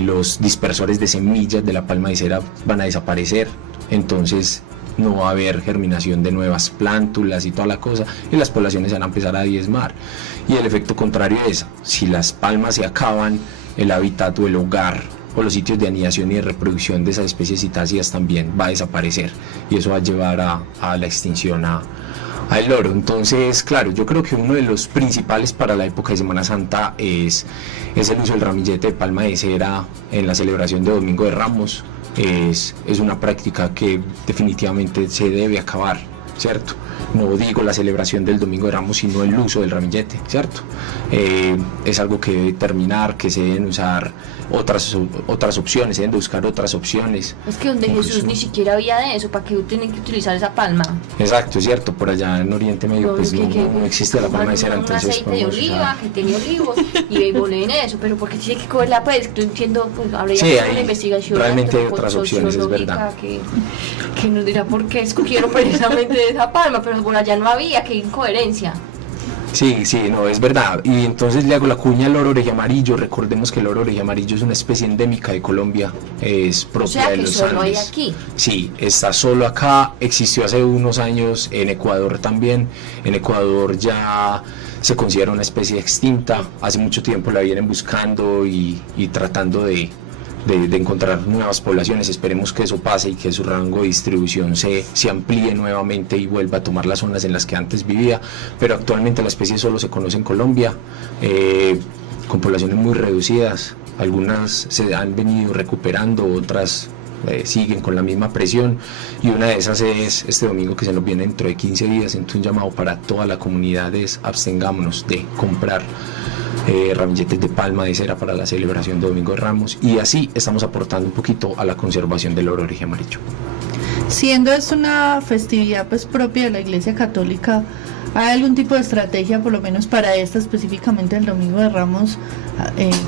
los dispersores de semillas de la palma de cera van a desaparecer, entonces no va a haber germinación de nuevas plántulas y toda la cosa, y las poblaciones van a empezar a diezmar. Y el efecto contrario es, si las palmas se acaban, el hábitat o el hogar o los sitios de anidación y de reproducción de esas especies citáceas también va a desaparecer, y eso va a llevar a la extinción al loro. Entonces, claro, yo creo que uno de los principales para la época de Semana Santa es el uso del ramillete de palma de cera en la celebración de Domingo de Ramos. Es una práctica que definitivamente se debe acabar, ¿cierto? No digo la celebración del Domingo de Ramos, sino el uso del ramillete, ¿cierto? Es algo que debe terminar, que se deben usar otras opciones, se deben buscar otras opciones. Es que donde Jesús ni siquiera había de eso, ¿para qué tienen que utilizar esa palma? Exacto, es cierto, por allá en Oriente Medio pues no existe la palma de cera, entonces un aceite de oliva, que tiene olivos, y volé en eso, pero porque tiene que cogerla, pues, yo entiendo, pues, habría que hacer una investigación. Realmente hay otras opciones, es verdad. Que nos dirá por qué escogieron precisamente esa palma, pero por allá no había, qué incoherencia. Sí, no, es verdad. Y entonces le hago la cuña al loro oreje amarillo. Recordemos que el loro oreje amarillo es una especie endémica de Colombia, es propia de los Andes. O sea, que solo hay aquí. Sí, está solo acá. Existió hace unos años en Ecuador también. En Ecuador ya se considera una especie extinta. Hace mucho tiempo la vienen buscando y tratando de encontrar nuevas poblaciones. Esperemos que eso pase y que su rango de distribución se amplíe nuevamente y vuelva a tomar las zonas en las que antes vivía, pero actualmente la especie solo se conoce en Colombia, con poblaciones muy reducidas. Algunas se han venido recuperando, otras siguen con la misma presión, y una de esas es este domingo que se nos viene dentro de 15 días. Entonces un llamado para toda la comunidad es: abstengámonos de comprar ramilletes de palma de cera para la celebración de Domingo de Ramos, y así estamos aportando un poquito a la conservación del ororigen amarillo. Siendo esto una festividad pues propia de la Iglesia Católica, ¿hay algún tipo de estrategia, por lo menos para esta específicamente el Domingo de Ramos,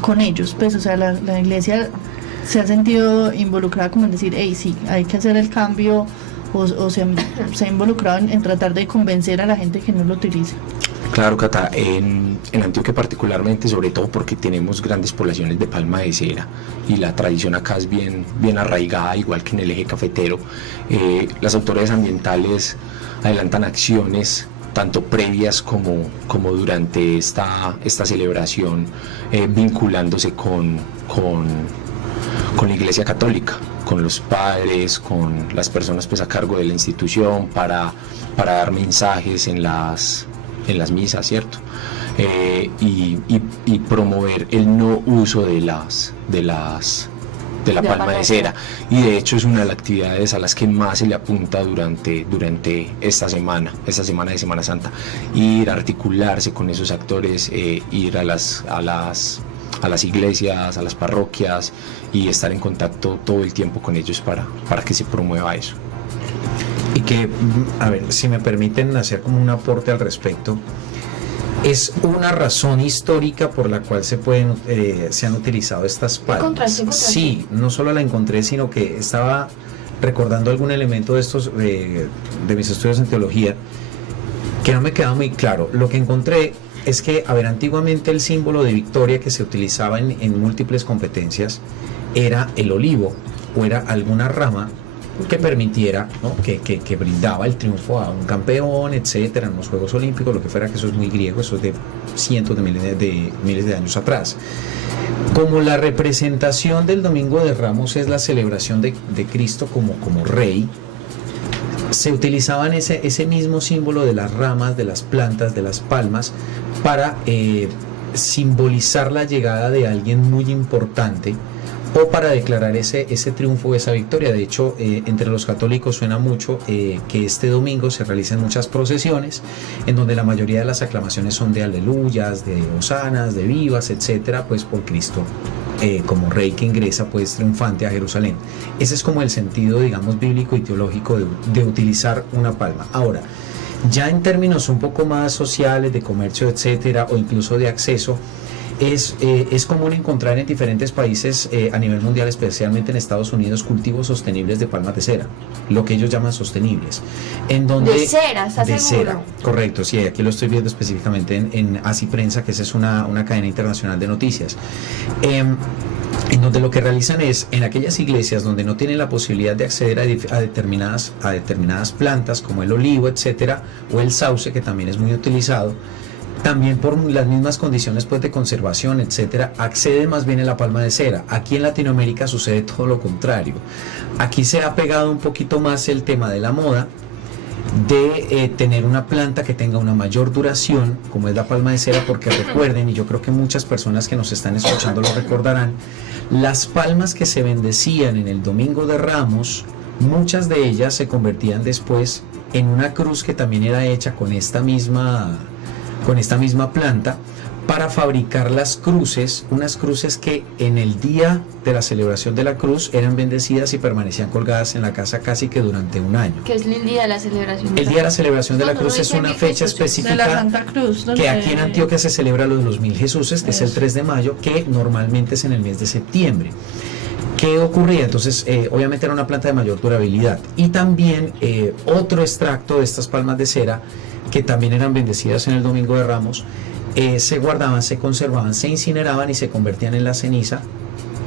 con ellos? Pues, o sea, la Iglesia se ha sentido involucrada como en decir, hey, sí, hay que hacer el cambio, o se ha involucrado en tratar de convencer a la gente que no lo utilice. Claro, Cata, en Antioquia particularmente, sobre todo porque tenemos grandes poblaciones de palma de cera y la tradición acá es bien arraigada, igual que en el eje cafetero. Las autoridades ambientales adelantan acciones tanto previas como durante esta celebración, vinculándose con la Iglesia Católica, con los padres, con las personas pues a cargo de la institución, para dar mensajes en las misas, ¿cierto? Y promover el no uso de la palma de cera, y de hecho es una de las actividades a las que más se le apunta durante esta semana de Semana Santa: ir a articularse con esos actores, ir a las iglesias, a las parroquias, y estar en contacto todo el tiempo con ellos para que se promueva eso. Y que, a ver, si me permiten hacer como un aporte al respecto, es una razón histórica por la cual se han utilizado estas palmas. Sí, no solo la encontré, sino que estaba recordando algún elemento de estos de mis estudios en teología que no me quedaba muy claro. Lo que encontré es que, a ver, antiguamente el símbolo de victoria que se utilizaba en múltiples competencias era el olivo, o era alguna rama que permitiera, ¿no?, que brindaba el triunfo a un campeón, etcétera, en los Juegos Olímpicos, lo que fuera, que eso es muy griego, eso es de cientos de miles de años atrás. Como la representación del Domingo de Ramos es la celebración de Cristo como rey, se utilizaban ese mismo símbolo de las ramas, de las plantas, de las palmas, para simbolizar la llegada de alguien muy importante, o para declarar ese triunfo, esa victoria. De hecho, entre los católicos suena mucho que este domingo se realizan muchas procesiones, en donde la mayoría de las aclamaciones son de aleluyas, de hosanas, de vivas, etcétera, pues por Cristo como rey que ingresa pues triunfante a Jerusalén. Ese es como el sentido, digamos, bíblico y teológico de utilizar una palma. Ahora, ya en términos un poco más sociales, de comercio, etcétera, o incluso de acceso, es común encontrar en diferentes países a nivel mundial, especialmente en Estados Unidos, cultivos sostenibles de palmas de cera, lo que ellos llaman sostenibles. En donde, de cera, ¿estás seguro? Cera, correcto, sí, aquí lo estoy viendo específicamente en Así Prensa, que esa es una cadena internacional de noticias. En donde lo que realizan es, en aquellas iglesias donde no tienen la posibilidad de acceder a determinadas plantas, como el olivo, etcétera, o el sauce, que también es muy utilizado, también por las mismas condiciones pues de conservación, etcétera, accede más bien a la palma de cera. Aquí en Latinoamérica sucede todo lo contrario. Aquí se ha pegado un poquito más el tema de la moda, de tener una planta que tenga una mayor duración, como es la palma de cera, porque recuerden, y yo creo que muchas personas que nos están escuchando lo recordarán, las palmas que se bendecían en el Domingo de Ramos, muchas de ellas se convertían después en una cruz que también era hecha con esta misma planta, para fabricar las cruces, unas cruces que en el día de la celebración de la cruz eran bendecidas y permanecían colgadas en la casa casi que durante un año. ¿Qué es el día de la celebración? El día de la celebración de la cruz es una fecha específica de la Santa Cruz, que aquí en Antioquia se celebra lo de los 1000 Jesuses, que es el 3 de mayo, que normalmente es en el mes de septiembre. ¿Qué ocurría? Entonces, obviamente era una planta de mayor durabilidad. Y también otro extracto de estas palmas de cera, que también eran bendecidas en el Domingo de Ramos, se guardaban, se conservaban, se incineraban y se convertían en la ceniza,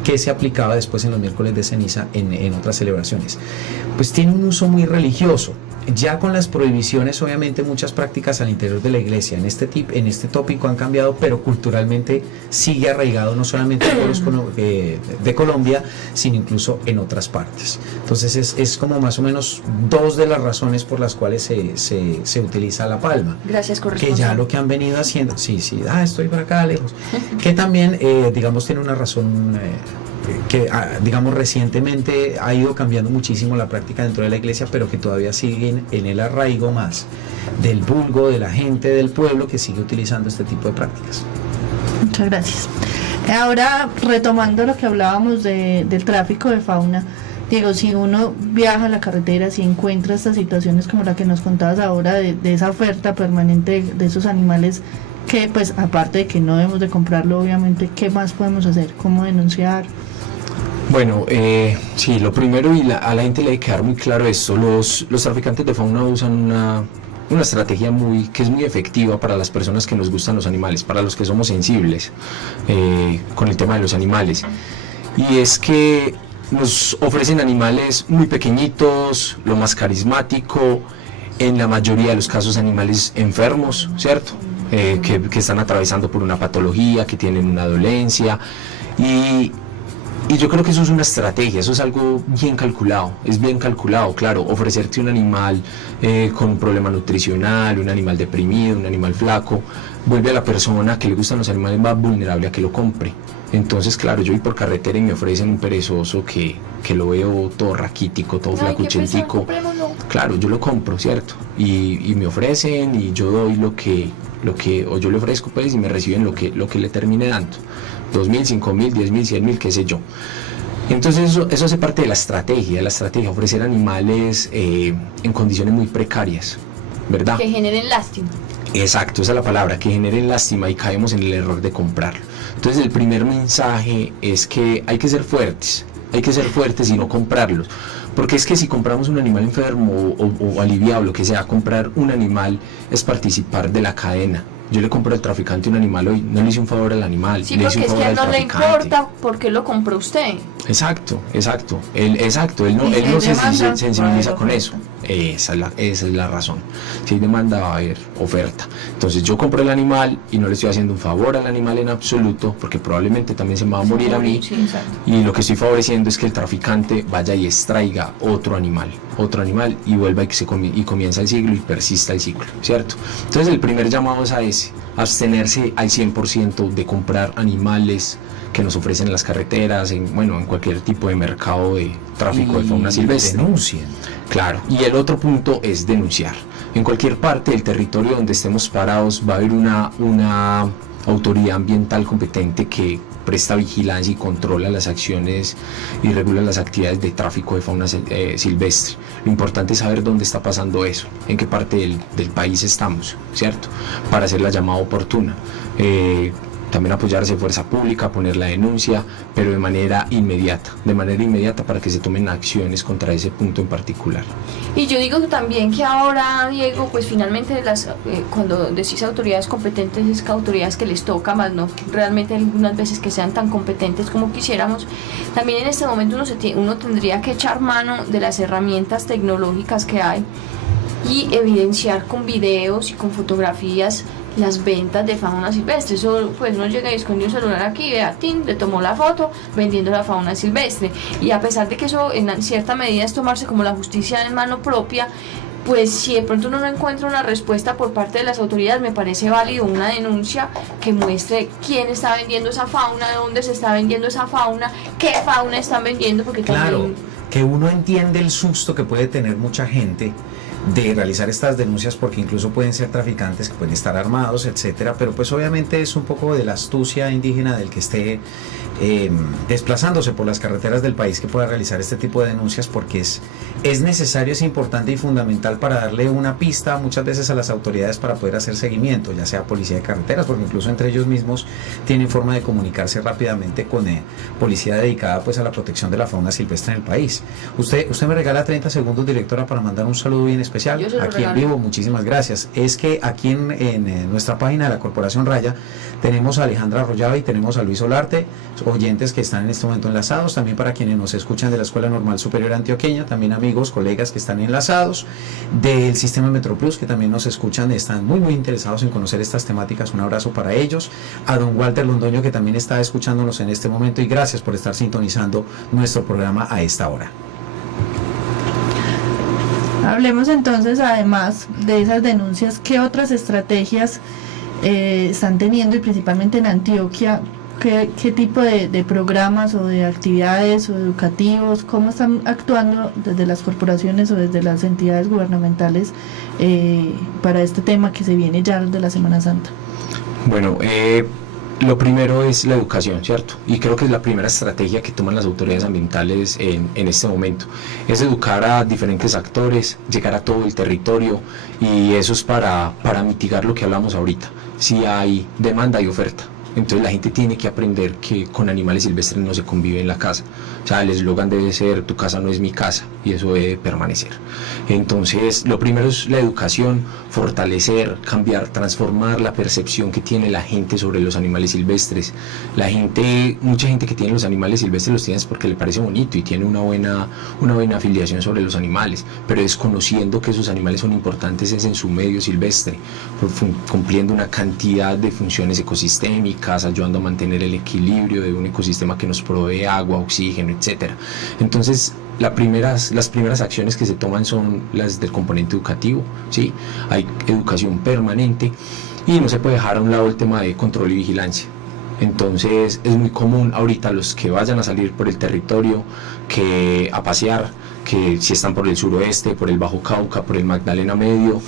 que se aplicaba después en los miércoles de ceniza en otras celebraciones. Pues tiene un uso muy religioso. Ya con las prohibiciones, obviamente muchas prácticas al interior de la iglesia en este tópico han cambiado, pero culturalmente sigue arraigado no solamente en pueblos de Colombia, sino incluso en otras partes. Entonces es como más o menos dos de las razones por las cuales se utiliza la palma. Gracias, corresponsal. Que ya lo que han venido haciendo, sí, estoy por acá lejos, que también digamos tiene una razón digamos recientemente ha ido cambiando muchísimo la práctica dentro de la iglesia, pero que todavía siguen en el arraigo más del vulgo, de la gente del pueblo que sigue utilizando este tipo de prácticas. Muchas gracias. Ahora, retomando lo que hablábamos del tráfico de fauna, Diego, si uno viaja a la carretera, si encuentra estas situaciones como la que nos contabas ahora, de esa oferta permanente de esos animales, que pues aparte de que no debemos de comprarlo, obviamente, ¿qué más podemos hacer? ¿Cómo denunciar? Bueno, sí, lo primero, y a la gente le debe quedar muy claro esto, los traficantes de fauna usan una estrategia que es muy efectiva para las personas que nos gustan los animales, para los que somos sensibles con el tema de los animales, y es que nos ofrecen animales muy pequeñitos, lo más carismático, en la mayoría de los casos animales enfermos, ¿cierto? Que están atravesando por una patología, que tienen una dolencia, y yo creo que eso es una estrategia, eso es algo bien calculado, es bien calculado, claro, ofrecerte un animal con un problema nutricional, un animal deprimido, un animal flaco, vuelve a la persona que le gustan los animales más vulnerable a que lo compre. Entonces, claro, yo voy por carretera y me ofrecen un perezoso que lo veo todo raquítico, todo flacuchentico. Claro, yo lo compro, ¿cierto? Y me ofrecen y yo doy lo que o yo le ofrezco, pues, y me reciben lo que le termine dando. 2.000, 5.000, 10.000, 100.000, qué sé yo. Entonces eso hace parte de la estrategia, ofrecer animales en condiciones muy precarias, ¿verdad? Que generen lástima. Exacto, esa es la palabra, que generen lástima, y caemos en el error de comprarlo. Entonces el primer mensaje es que hay que ser fuertes y no comprarlos, porque es que si compramos un animal enfermo o aliviado, lo que sea, comprar un animal es participar de la cadena. Yo le compro al traficante un animal hoy, no le hice un favor al animal, sí, le hice un favor al traficante. Sí, porque es que no le importa por qué lo compró usted. Exacto, él no se sensibiliza con eso. Esa es la razón. Si hay demanda, va a haber oferta. Entonces yo compro el animal y no le estoy haciendo un favor al animal en absoluto, porque probablemente también se me va a morir a mí. Sí, y lo que estoy favoreciendo es que el traficante vaya y extraiga otro animal y vuelva y comienza el ciclo y persista el ciclo, ¿cierto? Entonces el primer llamado es a ese, abstenerse al 100% de comprar animales que nos ofrecen en las carreteras, en cualquier tipo de mercado de tráfico de fauna silvestre. Denuncien. Claro, y el otro punto es denunciar. En cualquier parte del territorio donde estemos parados va a haber una autoridad ambiental competente que presta vigilancia y controla las acciones y regula las actividades de tráfico de fauna silvestre. Lo importante es saber dónde está pasando eso, en qué parte del país estamos, ¿cierto? Para hacer la llamada oportuna. También apoyarse fuerza pública, poner la denuncia, pero de manera inmediata para que se tomen acciones contra ese punto en particular. Y yo digo también que ahora, Diego, pues finalmente cuando decís autoridades competentes, es que autoridades que les toca, más no realmente algunas veces que sean tan competentes como quisiéramos. También en este momento uno tendría que echar mano de las herramientas tecnológicas que hay y evidenciar con videos y con fotografías las ventas de fauna silvestre. Eso, pues, no llega y escondió un celular aquí, vea, le tomó la foto vendiendo la fauna silvestre. Y a pesar de que eso en cierta medida es tomarse como la justicia en mano propia, pues si de pronto uno no encuentra una respuesta por parte de las autoridades, me parece válido una denuncia que muestre quién está vendiendo esa fauna, de dónde se está vendiendo esa fauna, qué fauna están vendiendo, porque claro, también... que uno entiende el susto que puede tener mucha gente de realizar estas denuncias, porque incluso pueden ser traficantes que pueden estar armados, etcétera, pero pues obviamente es un poco de la astucia indígena del que esté desplazándose por las carreteras del país que pueda realizar este tipo de denuncias, porque es necesario, es importante y fundamental para darle una pista muchas veces a las autoridades para poder hacer seguimiento, ya sea policía de carreteras, porque incluso entre ellos mismos tienen forma de comunicarse rápidamente con policía dedicada pues a la protección de la fauna silvestre en el país. Usted me regala 30 segundos, directora, para mandar un saludo bien especial aquí en vivo. Muchísimas gracias. Es que aquí en nuestra página de la Corporación Raya tenemos a Alejandra Arroyave y tenemos a Luis Olarte, oyentes que están en este momento enlazados, también para quienes nos escuchan de la Escuela Normal Superior Antioqueña, también amigos, colegas que están enlazados del Sistema MetroPlus, que también nos escuchan, están muy interesados en conocer estas temáticas. Un abrazo para ellos, a don Walter Londoño, que también está escuchándonos en este momento, y gracias por estar sintonizando nuestro programa a esta hora. Hablemos entonces, además de esas denuncias, ¿qué otras estrategias están teniendo, y principalmente en Antioquia, ¿Qué tipo de programas o de actividades o educativos, cómo están actuando desde las corporaciones o desde las entidades gubernamentales para este tema que se viene ya de la Semana Santa? Bueno, lo primero es la educación, ¿cierto? Y creo que es la primera estrategia que toman las autoridades ambientales en este momento. Es educar a diferentes actores, llegar a todo el territorio, y eso es para mitigar lo que hablamos ahorita. Si hay demanda, hay oferta. Entonces la gente tiene que aprender que con animales silvestres no se convive en la casa. O sea, el eslogan debe ser: tu casa no es mi casa, y eso debe permanecer. Entonces, lo primero es la educación, fortalecer, cambiar, transformar la percepción que tiene la gente sobre los animales silvestres. Mucha gente que tiene los animales silvestres los tiene porque le parece bonito y tiene una buena afiliación sobre los animales, pero desconociendo que esos animales son importantes es en su medio silvestre, cumpliendo una cantidad de funciones ecosistémicas, ayudando a mantener el equilibrio de un ecosistema que nos provee agua, oxígeno, etcétera. Entonces, las primeras acciones que se toman son las del componente educativo, ¿sí? Hay educación permanente y no se puede dejar a un lado el tema de control y vigilancia. Entonces, es muy común ahorita los que vayan a salir por el territorio a pasear, que si están por el suroeste, por el Bajo Cauca, por el Magdalena Medio,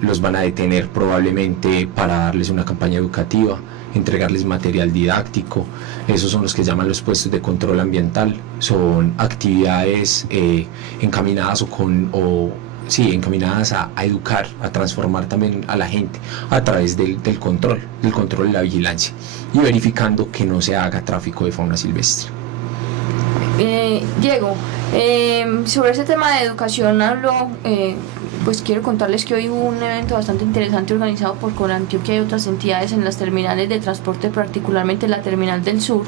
los van a detener probablemente para darles una campaña educativa, entregarles material didáctico. Esos son los que llaman los puestos de control ambiental. Son actividades encaminadas encaminadas a educar, a transformar también a la gente a través del control y la vigilancia, y verificando que no se haga tráfico de fauna silvestre. Diego, sobre ese tema de educación pues quiero contarles que hoy hubo un evento bastante interesante organizado por Corantioquia y otras entidades en las terminales de transporte, particularmente la terminal del sur,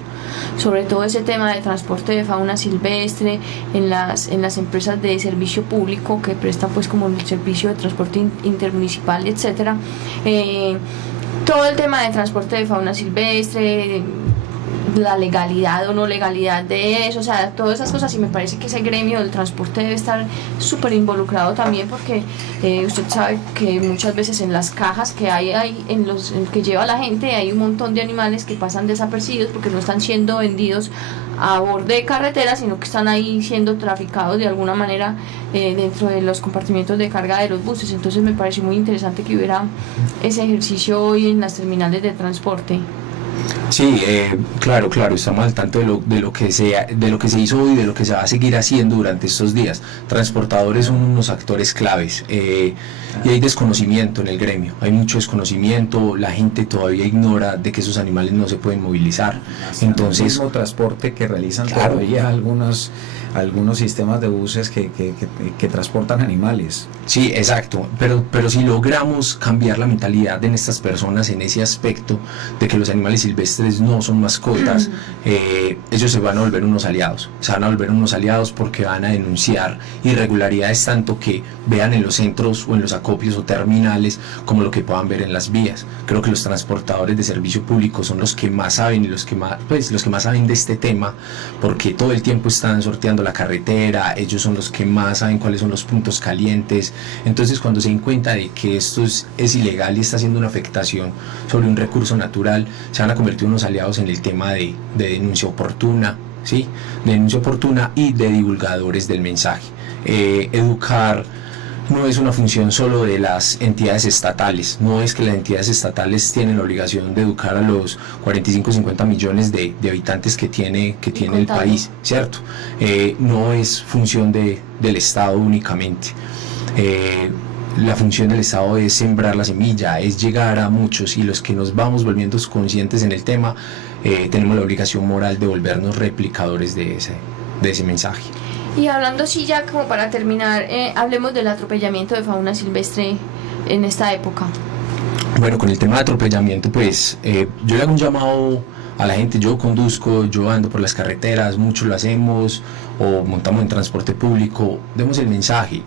sobre todo ese tema de transporte de fauna silvestre en las empresas de servicio público que prestan pues como el servicio de transporte intermunicipal, etcétera. Todo el tema de transporte de fauna silvestre, la legalidad o no legalidad de eso, o sea, todas esas cosas, y me parece que ese gremio del transporte debe estar súper involucrado también, porque usted sabe que muchas veces en las cajas que hay en que lleva la gente hay un montón de animales que pasan desapercibidos porque no están siendo vendidos a borde de carretera, sino que están ahí siendo traficados de alguna manera dentro de los compartimientos de carga de los buses. Entonces me pareció muy interesante que hubiera ese ejercicio hoy en las terminales de transporte. Sí, claro, estamos al tanto de lo que se hizo hoy y de lo que se va a seguir haciendo durante estos días. Transportadores son unos actores claves, y hay desconocimiento en el gremio, hay mucho desconocimiento, la gente todavía ignora de que esos animales no se pueden movilizar. Entonces, el mismo transporte que realizan todavía algunos sistemas de buses que transportan animales. Sí, exacto, pero si logramos cambiar la mentalidad de estas personas en ese aspecto de que los animales silvestres no son mascotas, ellos se van a volver unos aliados, porque van a denunciar irregularidades, tanto que vean en los centros o en los acopios o terminales como lo que puedan ver en las vías. Creo que los transportadores de servicio público son los que más saben y los que más saben de este tema, porque todo el tiempo están sorteando la carretera, ellos son los que más saben cuáles son los puntos calientes. Entonces, cuando se den cuenta de que esto es ilegal y está haciendo una afectación sobre un recurso natural, se van a convertir en unos aliados en el tema de denuncia oportuna, ¿sí? De denuncia oportuna y de divulgadores del mensaje. Educar no es una función solo de las entidades estatales, no es que las entidades estatales tienen la obligación de educar a los 45-50 millones de habitantes que tiene el país, ¿cierto? No es función del Estado únicamente. La función del Estado es sembrar la semilla, es llegar a muchos, y los que nos vamos volviendo conscientes en el tema, tenemos la obligación moral de volvernos replicadores de ese mensaje. Y hablando así ya como para terminar, hablemos del atropellamiento de fauna silvestre en esta época. Bueno, con el tema de atropellamiento, pues yo le hago un llamado a la gente. Yo conduzco, yo ando por las carreteras, muchos lo hacemos, o montamos en transporte público. Demos el mensaje,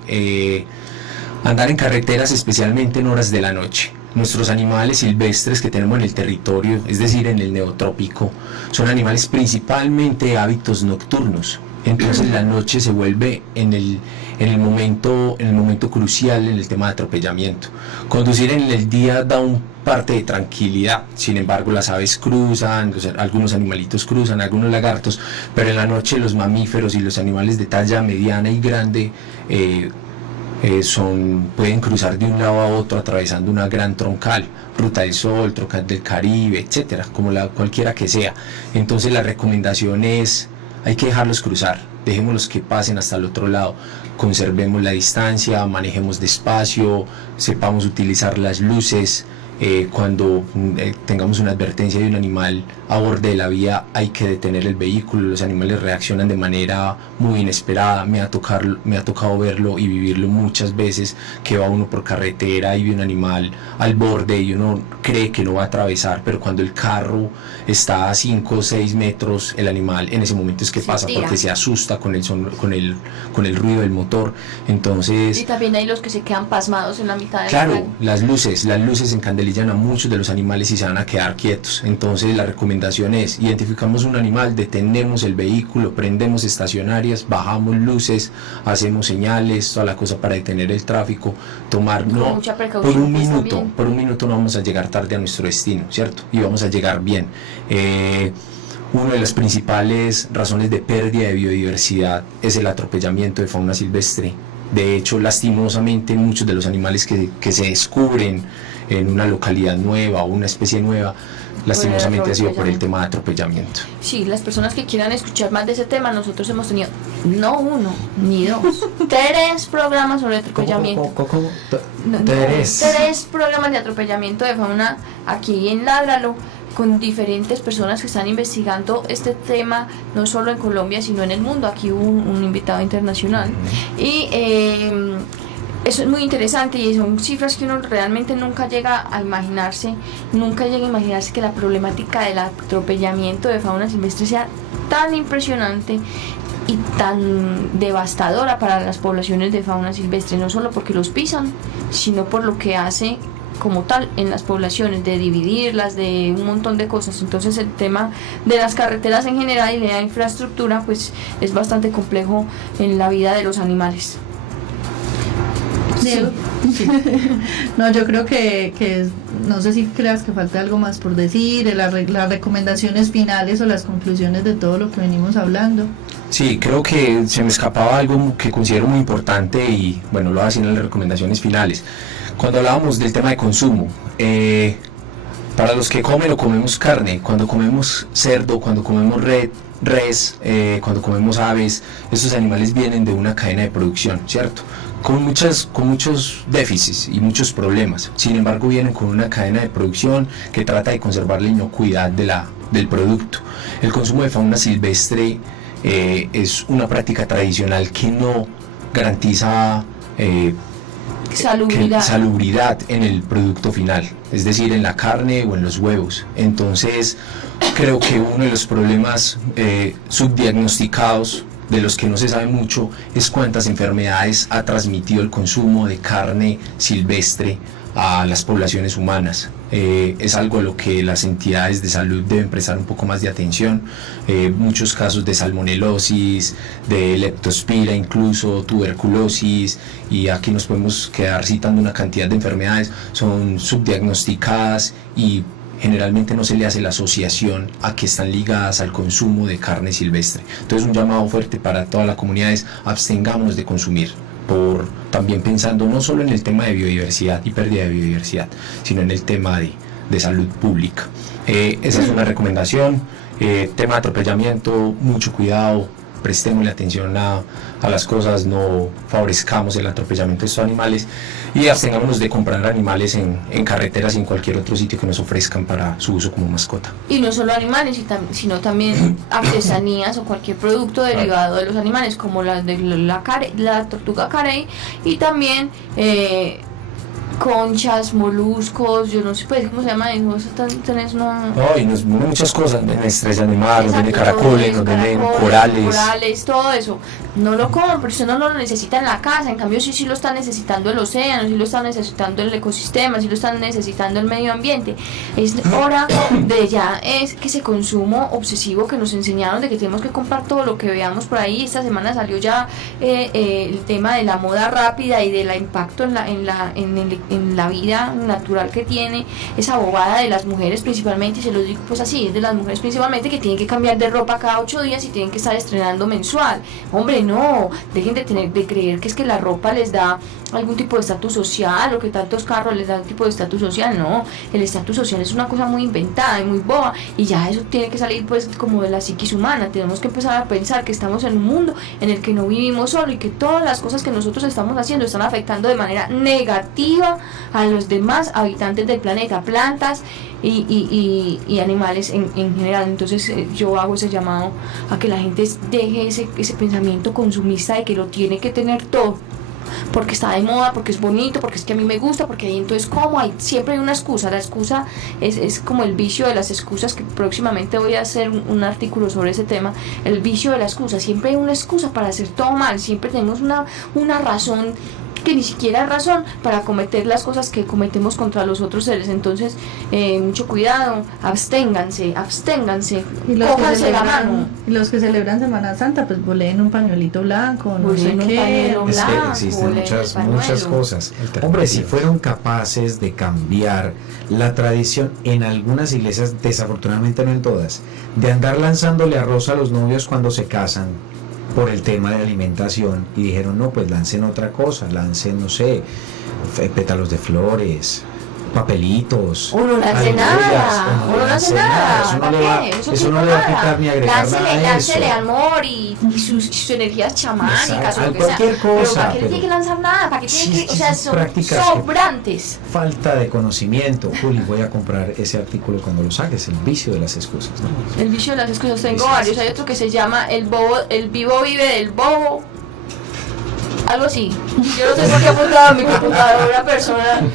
andar en carreteras, especialmente en horas de la noche. Nuestros animales silvestres que tenemos en el territorio, es decir, en el neotrópico, son animales principalmente de hábitos nocturnos. Entonces la noche se vuelve en el momento crucial en el tema de atropellamiento. Conducir en el día da un parte de tranquilidad, sin embargo las aves cruzan, algunos animalitos cruzan, algunos lagartos, pero en la noche los mamíferos y los animales de talla mediana y grande pueden cruzar de un lado a otro atravesando una gran troncal, Ruta del Sol, Troncal del Caribe, etcétera, como cualquiera que sea. Entonces la recomendación es: hay que dejarlos cruzar, dejémoslos que pasen hasta el otro lado, conservemos la distancia, manejemos despacio, sepamos utilizar las luces. Cuando tengamos una advertencia de un animal a borde de la vía, hay que detener el vehículo. Los animales reaccionan de manera muy inesperada. Me ha tocado verlo y vivirlo muchas veces, que va uno por carretera y ve un animal al borde y uno cree que no va a atravesar, pero cuando el carro está a 5 o 6 metros, el animal en ese momento es que pasa, porque se asusta con el ruido del motor. Entonces, y también hay los que se quedan pasmados en la mitad de claro, las luces encandelillan a muchos de los animales y se van a quedar quietos. Entonces la recomendación es: identificamos un animal, detenemos el vehículo, prendemos estacionarias, bajamos luces, hacemos señales, toda la cosa para detener el tráfico, mucha precaución, por un minuto no vamos a llegar tarde a nuestro destino, ¿cierto? Y vamos a llegar bien. Una de las principales razones de pérdida de biodiversidad es el atropellamiento de fauna silvestre. De hecho, lastimosamente, muchos de los animales que se descubren en una localidad nueva o una especie nueva, lastimosamente ha sido por el tema de atropellamiento. Sí, las personas que quieran escuchar más de ese tema, nosotros hemos tenido no 1 ni 2, 3 programas sobre atropellamiento. ¿Cómo? 3 programas de atropellamiento de fauna aquí en Ládralo, con diferentes personas que están investigando este tema, no solo en Colombia, sino en el mundo. Aquí hubo un invitado internacional. Y eso es muy interesante, y son cifras que uno realmente nunca llega a imaginarse que la problemática del atropellamiento de fauna silvestre sea tan impresionante y tan devastadora para las poblaciones de fauna silvestre, no solo porque los pisan, sino por lo que hace como tal en las poblaciones, de dividirlas, de un montón de cosas. Entonces el tema de las carreteras en general y de la infraestructura pues es bastante complejo en la vida de los animales. Sí. No, yo creo que no sé si creas que falta algo más por decir, las recomendaciones finales o las conclusiones de todo lo que venimos hablando. Sí, creo que se me escapaba algo que considero muy importante y bueno, lo voy a decir en las recomendaciones finales. Cuando hablábamos del tema de consumo, para los que comen o comemos carne, cuando comemos cerdo, cuando comemos res, cuando comemos aves, estos animales vienen de una cadena de producción, ¿cierto? Con muchos déficits y muchos problemas. Sin embargo, vienen con una cadena de producción que trata de conservar la inocuidad del producto. El consumo de fauna silvestre es una práctica tradicional que no garantiza salubridad en el producto final, es decir, en la carne o en los huevos. Entonces, creo que uno de los problemas subdiagnosticados, de los que no se sabe mucho, es cuántas enfermedades ha transmitido el consumo de carne silvestre a las poblaciones humanas. Es algo a lo que las entidades de salud deben prestar un poco más de atención. Muchos casos de salmonelosis, de leptospira, incluso tuberculosis, y aquí nos podemos quedar citando una cantidad de enfermedades, son subdiagnosticadas y generalmente no se le hace la asociación a que están ligadas al consumo de carne silvestre. Entonces, un llamado fuerte para toda la comunidad es: abstengámonos de consumir, también pensando no solo en el tema de biodiversidad y pérdida de biodiversidad, sino en el tema de salud pública. Esa es una recomendación. Tema de atropellamiento, mucho cuidado, prestémosle atención a las cosas, no favorezcamos el atropellamiento de estos animales y abstengámonos de comprar animales en carreteras y en cualquier otro sitio que nos ofrezcan para su uso como mascota. Y no solo animales, sino también artesanías o cualquier producto derivado de los animales, como la tortuga carey, y también conchas, moluscos, yo no sé pues cómo se llama eso, tenés una... No, y nos venden muchas cosas, nos venden estrella animal, nos venden Exacto, caracoles, todo nos eso, venden caracoles, corales. todo eso. No lo coman, porque usted no lo necesita en la casa, en cambio sí lo está necesitando el océano, sí lo está necesitando el ecosistema, sí lo está necesitando el medio ambiente. Es hora de ya es que ese consumo obsesivo que nos enseñaron de que tenemos que comprar todo lo que veamos por ahí. Esta semana salió ya el tema de la moda rápida y del impacto en la vida natural que tiene esa bobada de las mujeres principalmente, y se los digo pues así, es de las mujeres principalmente, que tienen que cambiar de ropa cada 8 días y tienen que estar estrenando mensual. Hombre, no, dejen de creer que es que la ropa les da algún tipo de estatus social o que tantos carros les dan un tipo de estatus social. No, el estatus social es una cosa muy inventada y muy boba, y ya eso tiene que salir pues como de la psiquis humana. Tenemos que empezar a pensar que estamos en un mundo en el que no vivimos solo y que todas las cosas que nosotros estamos haciendo están afectando de manera negativa a los demás habitantes del planeta, plantas y animales en general. Entonces yo hago ese llamado a que la gente deje ese pensamiento consumista de que lo tiene que tener todo porque está de moda, porque es bonito, porque es que a mí me gusta, porque ahí entonces como siempre hay una excusa. La excusa es como el vicio de las excusas, que próximamente voy a hacer un artículo sobre ese tema. El vicio de la excusa, siempre hay una excusa para hacer todo mal, siempre tenemos una razón que ni siquiera es razón para cometer las cosas que cometemos contra los otros seres. Entonces mucho cuidado, absténganse, cójanse la mano. Y los que celebran Semana Santa, pues voleen un pañuelito blanco, no sé Voleen un qué. pañuelo Es que blanco, existen voleen el muchas pañuelo. cosas. Hombre, si fueron capaces de cambiar la tradición en algunas iglesias, desafortunadamente no en todas, de andar lanzándole arroz a los novios cuando se casan por el tema de alimentación, y dijeron no, pues lancen otra cosa, lancen, no sé, pétalos de flores, papelitos, Uno no hace nada, eso no le va a quitar ni agregar nada a eso. Láncele amor y sus energías chamánicas, o lo que cualquier sea. cosa, Pero ¿para qué pero tiene que lanzar nada? ¿Para qué tiene que? O sea, son prácticas sobrantes. Falta de conocimiento. Juli, voy a comprar ese artículo cuando lo saques, el vicio de las excusas, ¿no? El vicio de las excusas, tengo Sí, varios. sí. Hay otro que se llama el vivo vive del bobo. Algo así. Yo no tengo que apuntar a mi computadora personal,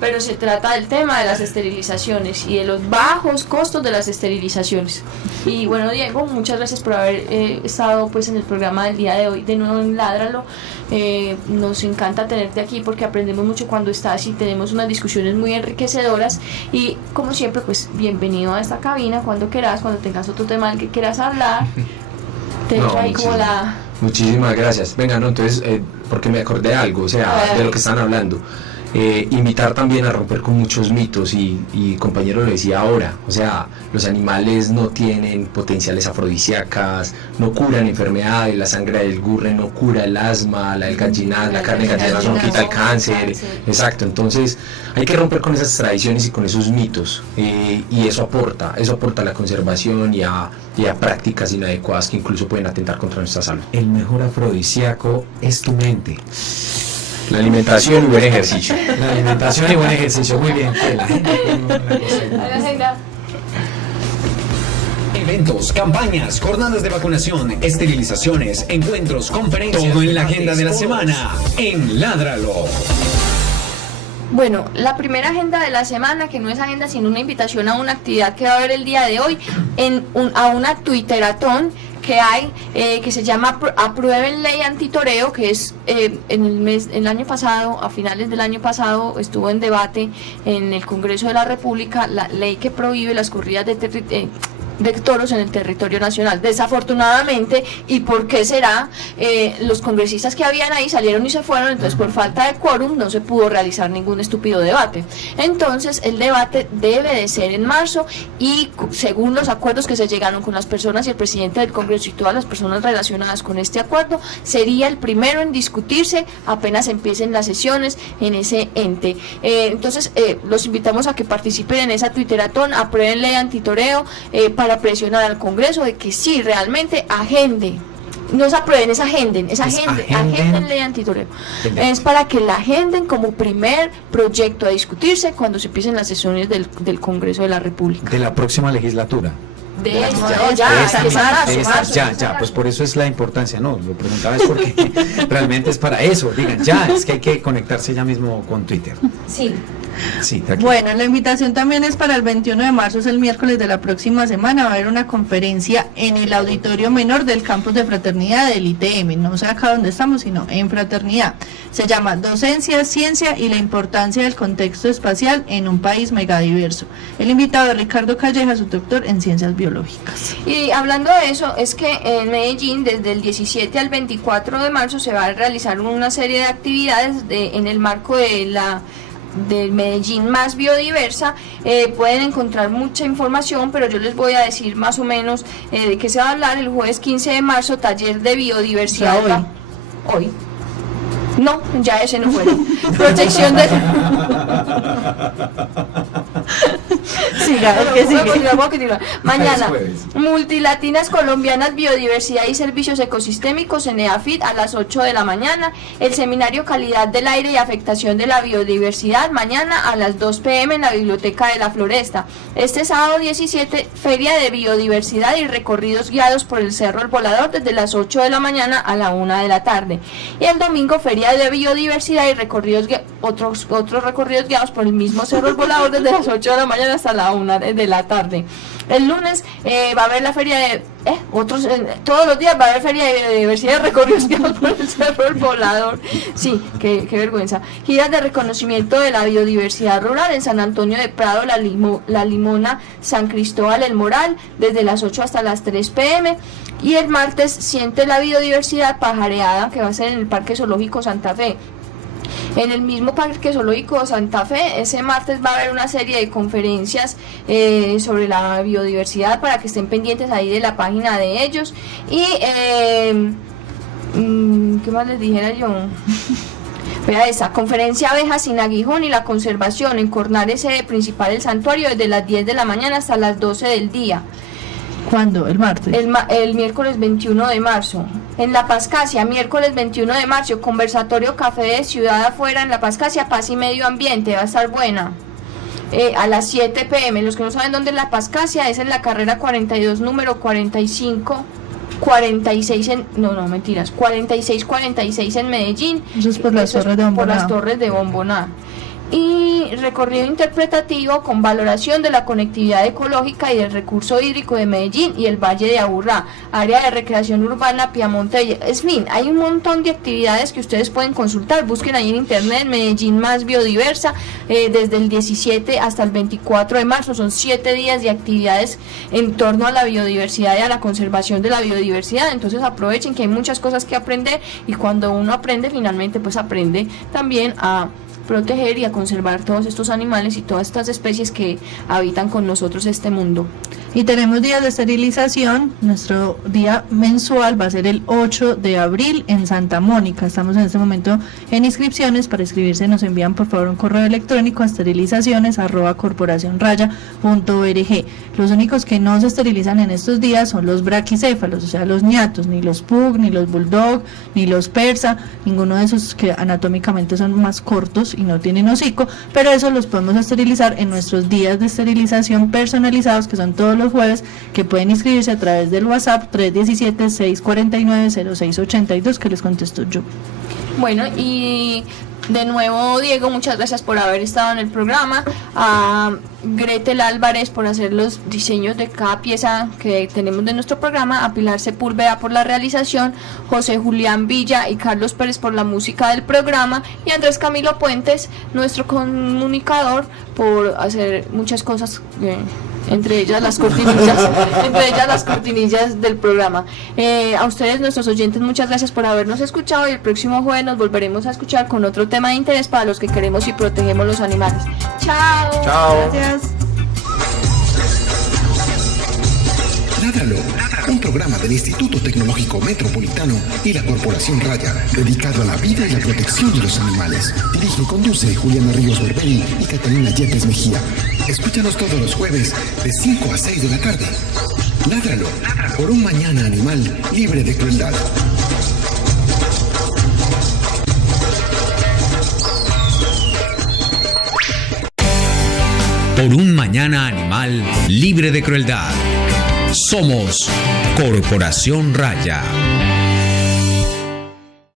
pero se trata del tema de las esterilizaciones y de los bajos costos de las esterilizaciones. Y bueno, Diego, muchas gracias por haber estado pues en el programa del día de hoy, de nuevo en Ládralo. Nos encanta tenerte aquí porque aprendemos mucho cuando estás y tenemos unas discusiones muy enriquecedoras. Y como siempre, pues bienvenido a esta cabina cuando quieras, cuando tengas otro tema del que quieras hablar. Te dejo ahí como la... Muchísimas gracias. Venga, no, entonces, porque me acordé de algo, o sea, de lo que están hablando. Invitar también a romper con muchos mitos, y compañero lo decía ahora, o sea, los animales no tienen potenciales afrodisíacas, no curan enfermedades, la sangre del gurre no cura el asma, la del gallinazo, la carne de gallinazo no quita el cáncer, exacto. Entonces hay que romper con esas tradiciones y con esos mitos, y eso aporta a la conservación y a prácticas inadecuadas que incluso pueden atentar contra nuestra salud. El mejor afrodisíaco es tu mente. La alimentación y buen ejercicio. La alimentación y buen ejercicio, muy bien. Que la gente Eventos, campañas, jornadas de vacunación, esterilizaciones, encuentros, conferencias, todo en la agenda de la semana en Ládralo. Bueno, la primera agenda de la semana, que no es agenda sino una invitación a una actividad que va a haber el día de hoy, a una Twitteratón que hay, que se llama Aprueben Ley Antitoreo, que es el año pasado, a finales del año pasado, estuvo en debate en el Congreso de la República la ley que prohíbe las corridas de toros en el territorio nacional. Desafortunadamente, ¿y por qué será? Los congresistas que habían ahí salieron y se fueron, entonces por falta de quórum no se pudo realizar ningún estúpido debate. Entonces el debate debe de ser en marzo, y según los acuerdos que se llegaron con las personas y el presidente del Congreso y todas las personas relacionadas con este acuerdo, sería el primero en discutirse apenas empiecen las sesiones en ese ente. Entonces los invitamos a que participen en esa Twitteratón, aprueben ley antitoreo, para presionar al Congreso de que sí, realmente agenden. No se aprueben, es agenden ley antitoreo. Es para que la agenden como primer proyecto a discutirse cuando se empiecen las sesiones del Congreso de la República. de la próxima legislatura. De esto, ya, pues por eso es la importancia, no, lo preguntaba es porque realmente es para eso, digan, ya, es que hay que conectarse ya mismo con Twitter. Sí. Sí, tranquilo. Bueno, la invitación también es para el 21 de marzo, es el miércoles de la próxima semana, va a haber una conferencia en el auditorio menor del campus de Fraternidad del ITM, no sé acá donde estamos, sino en Fraternidad. Se llama Docencia, Ciencia y la importancia del contexto espacial en un país megadiverso. El invitado es Ricardo Calleja, su doctor en Ciencias Biológicas. Y hablando de eso, es que en Medellín desde el 17 al 24 de marzo se va a realizar una serie de actividades en el marco de del Medellín más biodiversa. Pueden encontrar mucha información, pero yo les voy a decir más o menos de qué se va a hablar. El jueves 15 de marzo, taller de biodiversidad. O sea, hoy. No, ya ese no fue. Protección de... Mañana, Multilatinas Colombianas, Biodiversidad y Servicios Ecosistémicos en EAFIT a las 8 de la mañana. El seminario Calidad del Aire y Afectación de la Biodiversidad mañana a las 2 p.m. en la Biblioteca de la Floresta. Este sábado 17, Feria de Biodiversidad y recorridos guiados por el Cerro El Volador desde las 8 de la mañana a la 1 de la tarde. Y el domingo, Feria de Biodiversidad y recorridos otros recorridos guiados por el mismo Cerro El Volador desde las 8 de la mañana hasta la 1 de la tarde. El lunes va a haber la feria de... todos los días va a haber feria de biodiversidad y recorridos guiados por el Cerro El Volador. Sí, qué vergüenza. Giras de reconocimiento de la biodiversidad rural en San Antonio de Prado, La Limona, San Cristóbal El Moral, desde las 8 hasta las 3 p.m. Y el martes, Siente la Biodiversidad Pajareada, que va a ser en el Parque Zoológico Santa Fe. En el mismo Parque Zoológico Santa Fe, ese martes va a haber una serie de conferencias sobre la biodiversidad para que estén pendientes ahí de la página de ellos. Y, ¿qué más les dijera yo? Vea esa, conferencia Abejas sin Aguijón y la conservación en Cornales, sede principal del santuario, desde las 10 de la mañana hasta las 12 del día. ¿Cuándo? ¿El martes? El miércoles 21 de marzo. En La Pascasia, miércoles 21 de marzo, conversatorio Café de Ciudad Afuera en La Pascasia, Paz y Medio Ambiente, va a estar buena. A las 7 p.m. Los que no saben dónde es La Pascasia, es en la carrera 42, número 45, 46 en... No, mentiras, 46 en Medellín. Eso es por las torres de Bomboná. Por las torres de Bomboná. Y recorrido interpretativo con valoración de la conectividad ecológica y del recurso hídrico de Medellín y el Valle de Aburrá, área de recreación urbana Piamonte. En fin, hay un montón de actividades que ustedes pueden consultar. Busquen ahí en internet Medellín más biodiversa, desde el 17 hasta el 24 de marzo. Son 7 días de actividades en torno a la biodiversidad y a la conservación de la biodiversidad. Entonces aprovechen que hay muchas cosas que aprender, y cuando uno aprende, finalmente pues aprende también a proteger y a conservar todos estos animales y todas estas especies que habitan con nosotros este mundo. Y tenemos días de esterilización. Nuestro día mensual va a ser el 8 de abril en Santa Mónica. Estamos en este momento en inscripciones. Para inscribirse nos envían por favor un correo electrónico a esterilizaciones@corporacionraya.org. Los únicos que no se esterilizan en estos días son los braquicéfalos, o sea, los ñatos, ni los pug, ni los bulldog, ni los persa, ninguno de esos que anatómicamente son más cortos y no tienen hocico, pero esos los podemos esterilizar en nuestros días de esterilización personalizados, que son todos los jueves, que pueden inscribirse a través del WhatsApp 317-649-0682, que les contesto yo. Bueno, y de nuevo, Diego, muchas gracias por haber estado en el programa. A Gretel Álvarez por hacer los diseños de cada pieza que tenemos de nuestro programa. A Pilar Sepúlveda por la realización. José Julián Villa y Carlos Pérez por la música del programa. Y Andrés Camilo Puentes, nuestro comunicador, por hacer muchas cosas, entre ellas las cortinillas del programa. A ustedes, nuestros oyentes, muchas gracias por habernos escuchado, y el próximo jueves nos volveremos a escuchar con otro tema de interés para los que queremos y protegemos los animales. Chao. Chao. Gracias. Ládralo, un programa del Instituto Tecnológico Metropolitano y la Corporación Raya, dedicado a la vida y la protección de los animales. Dirige y conduce Juliana Ríos Berberi y Catalina Yepes Mejía. Escúchanos todos los jueves de 5 a 6 de la tarde. Ládralo, por un mañana animal libre de crueldad. Por un mañana animal libre de crueldad. Somos Corporación Raya.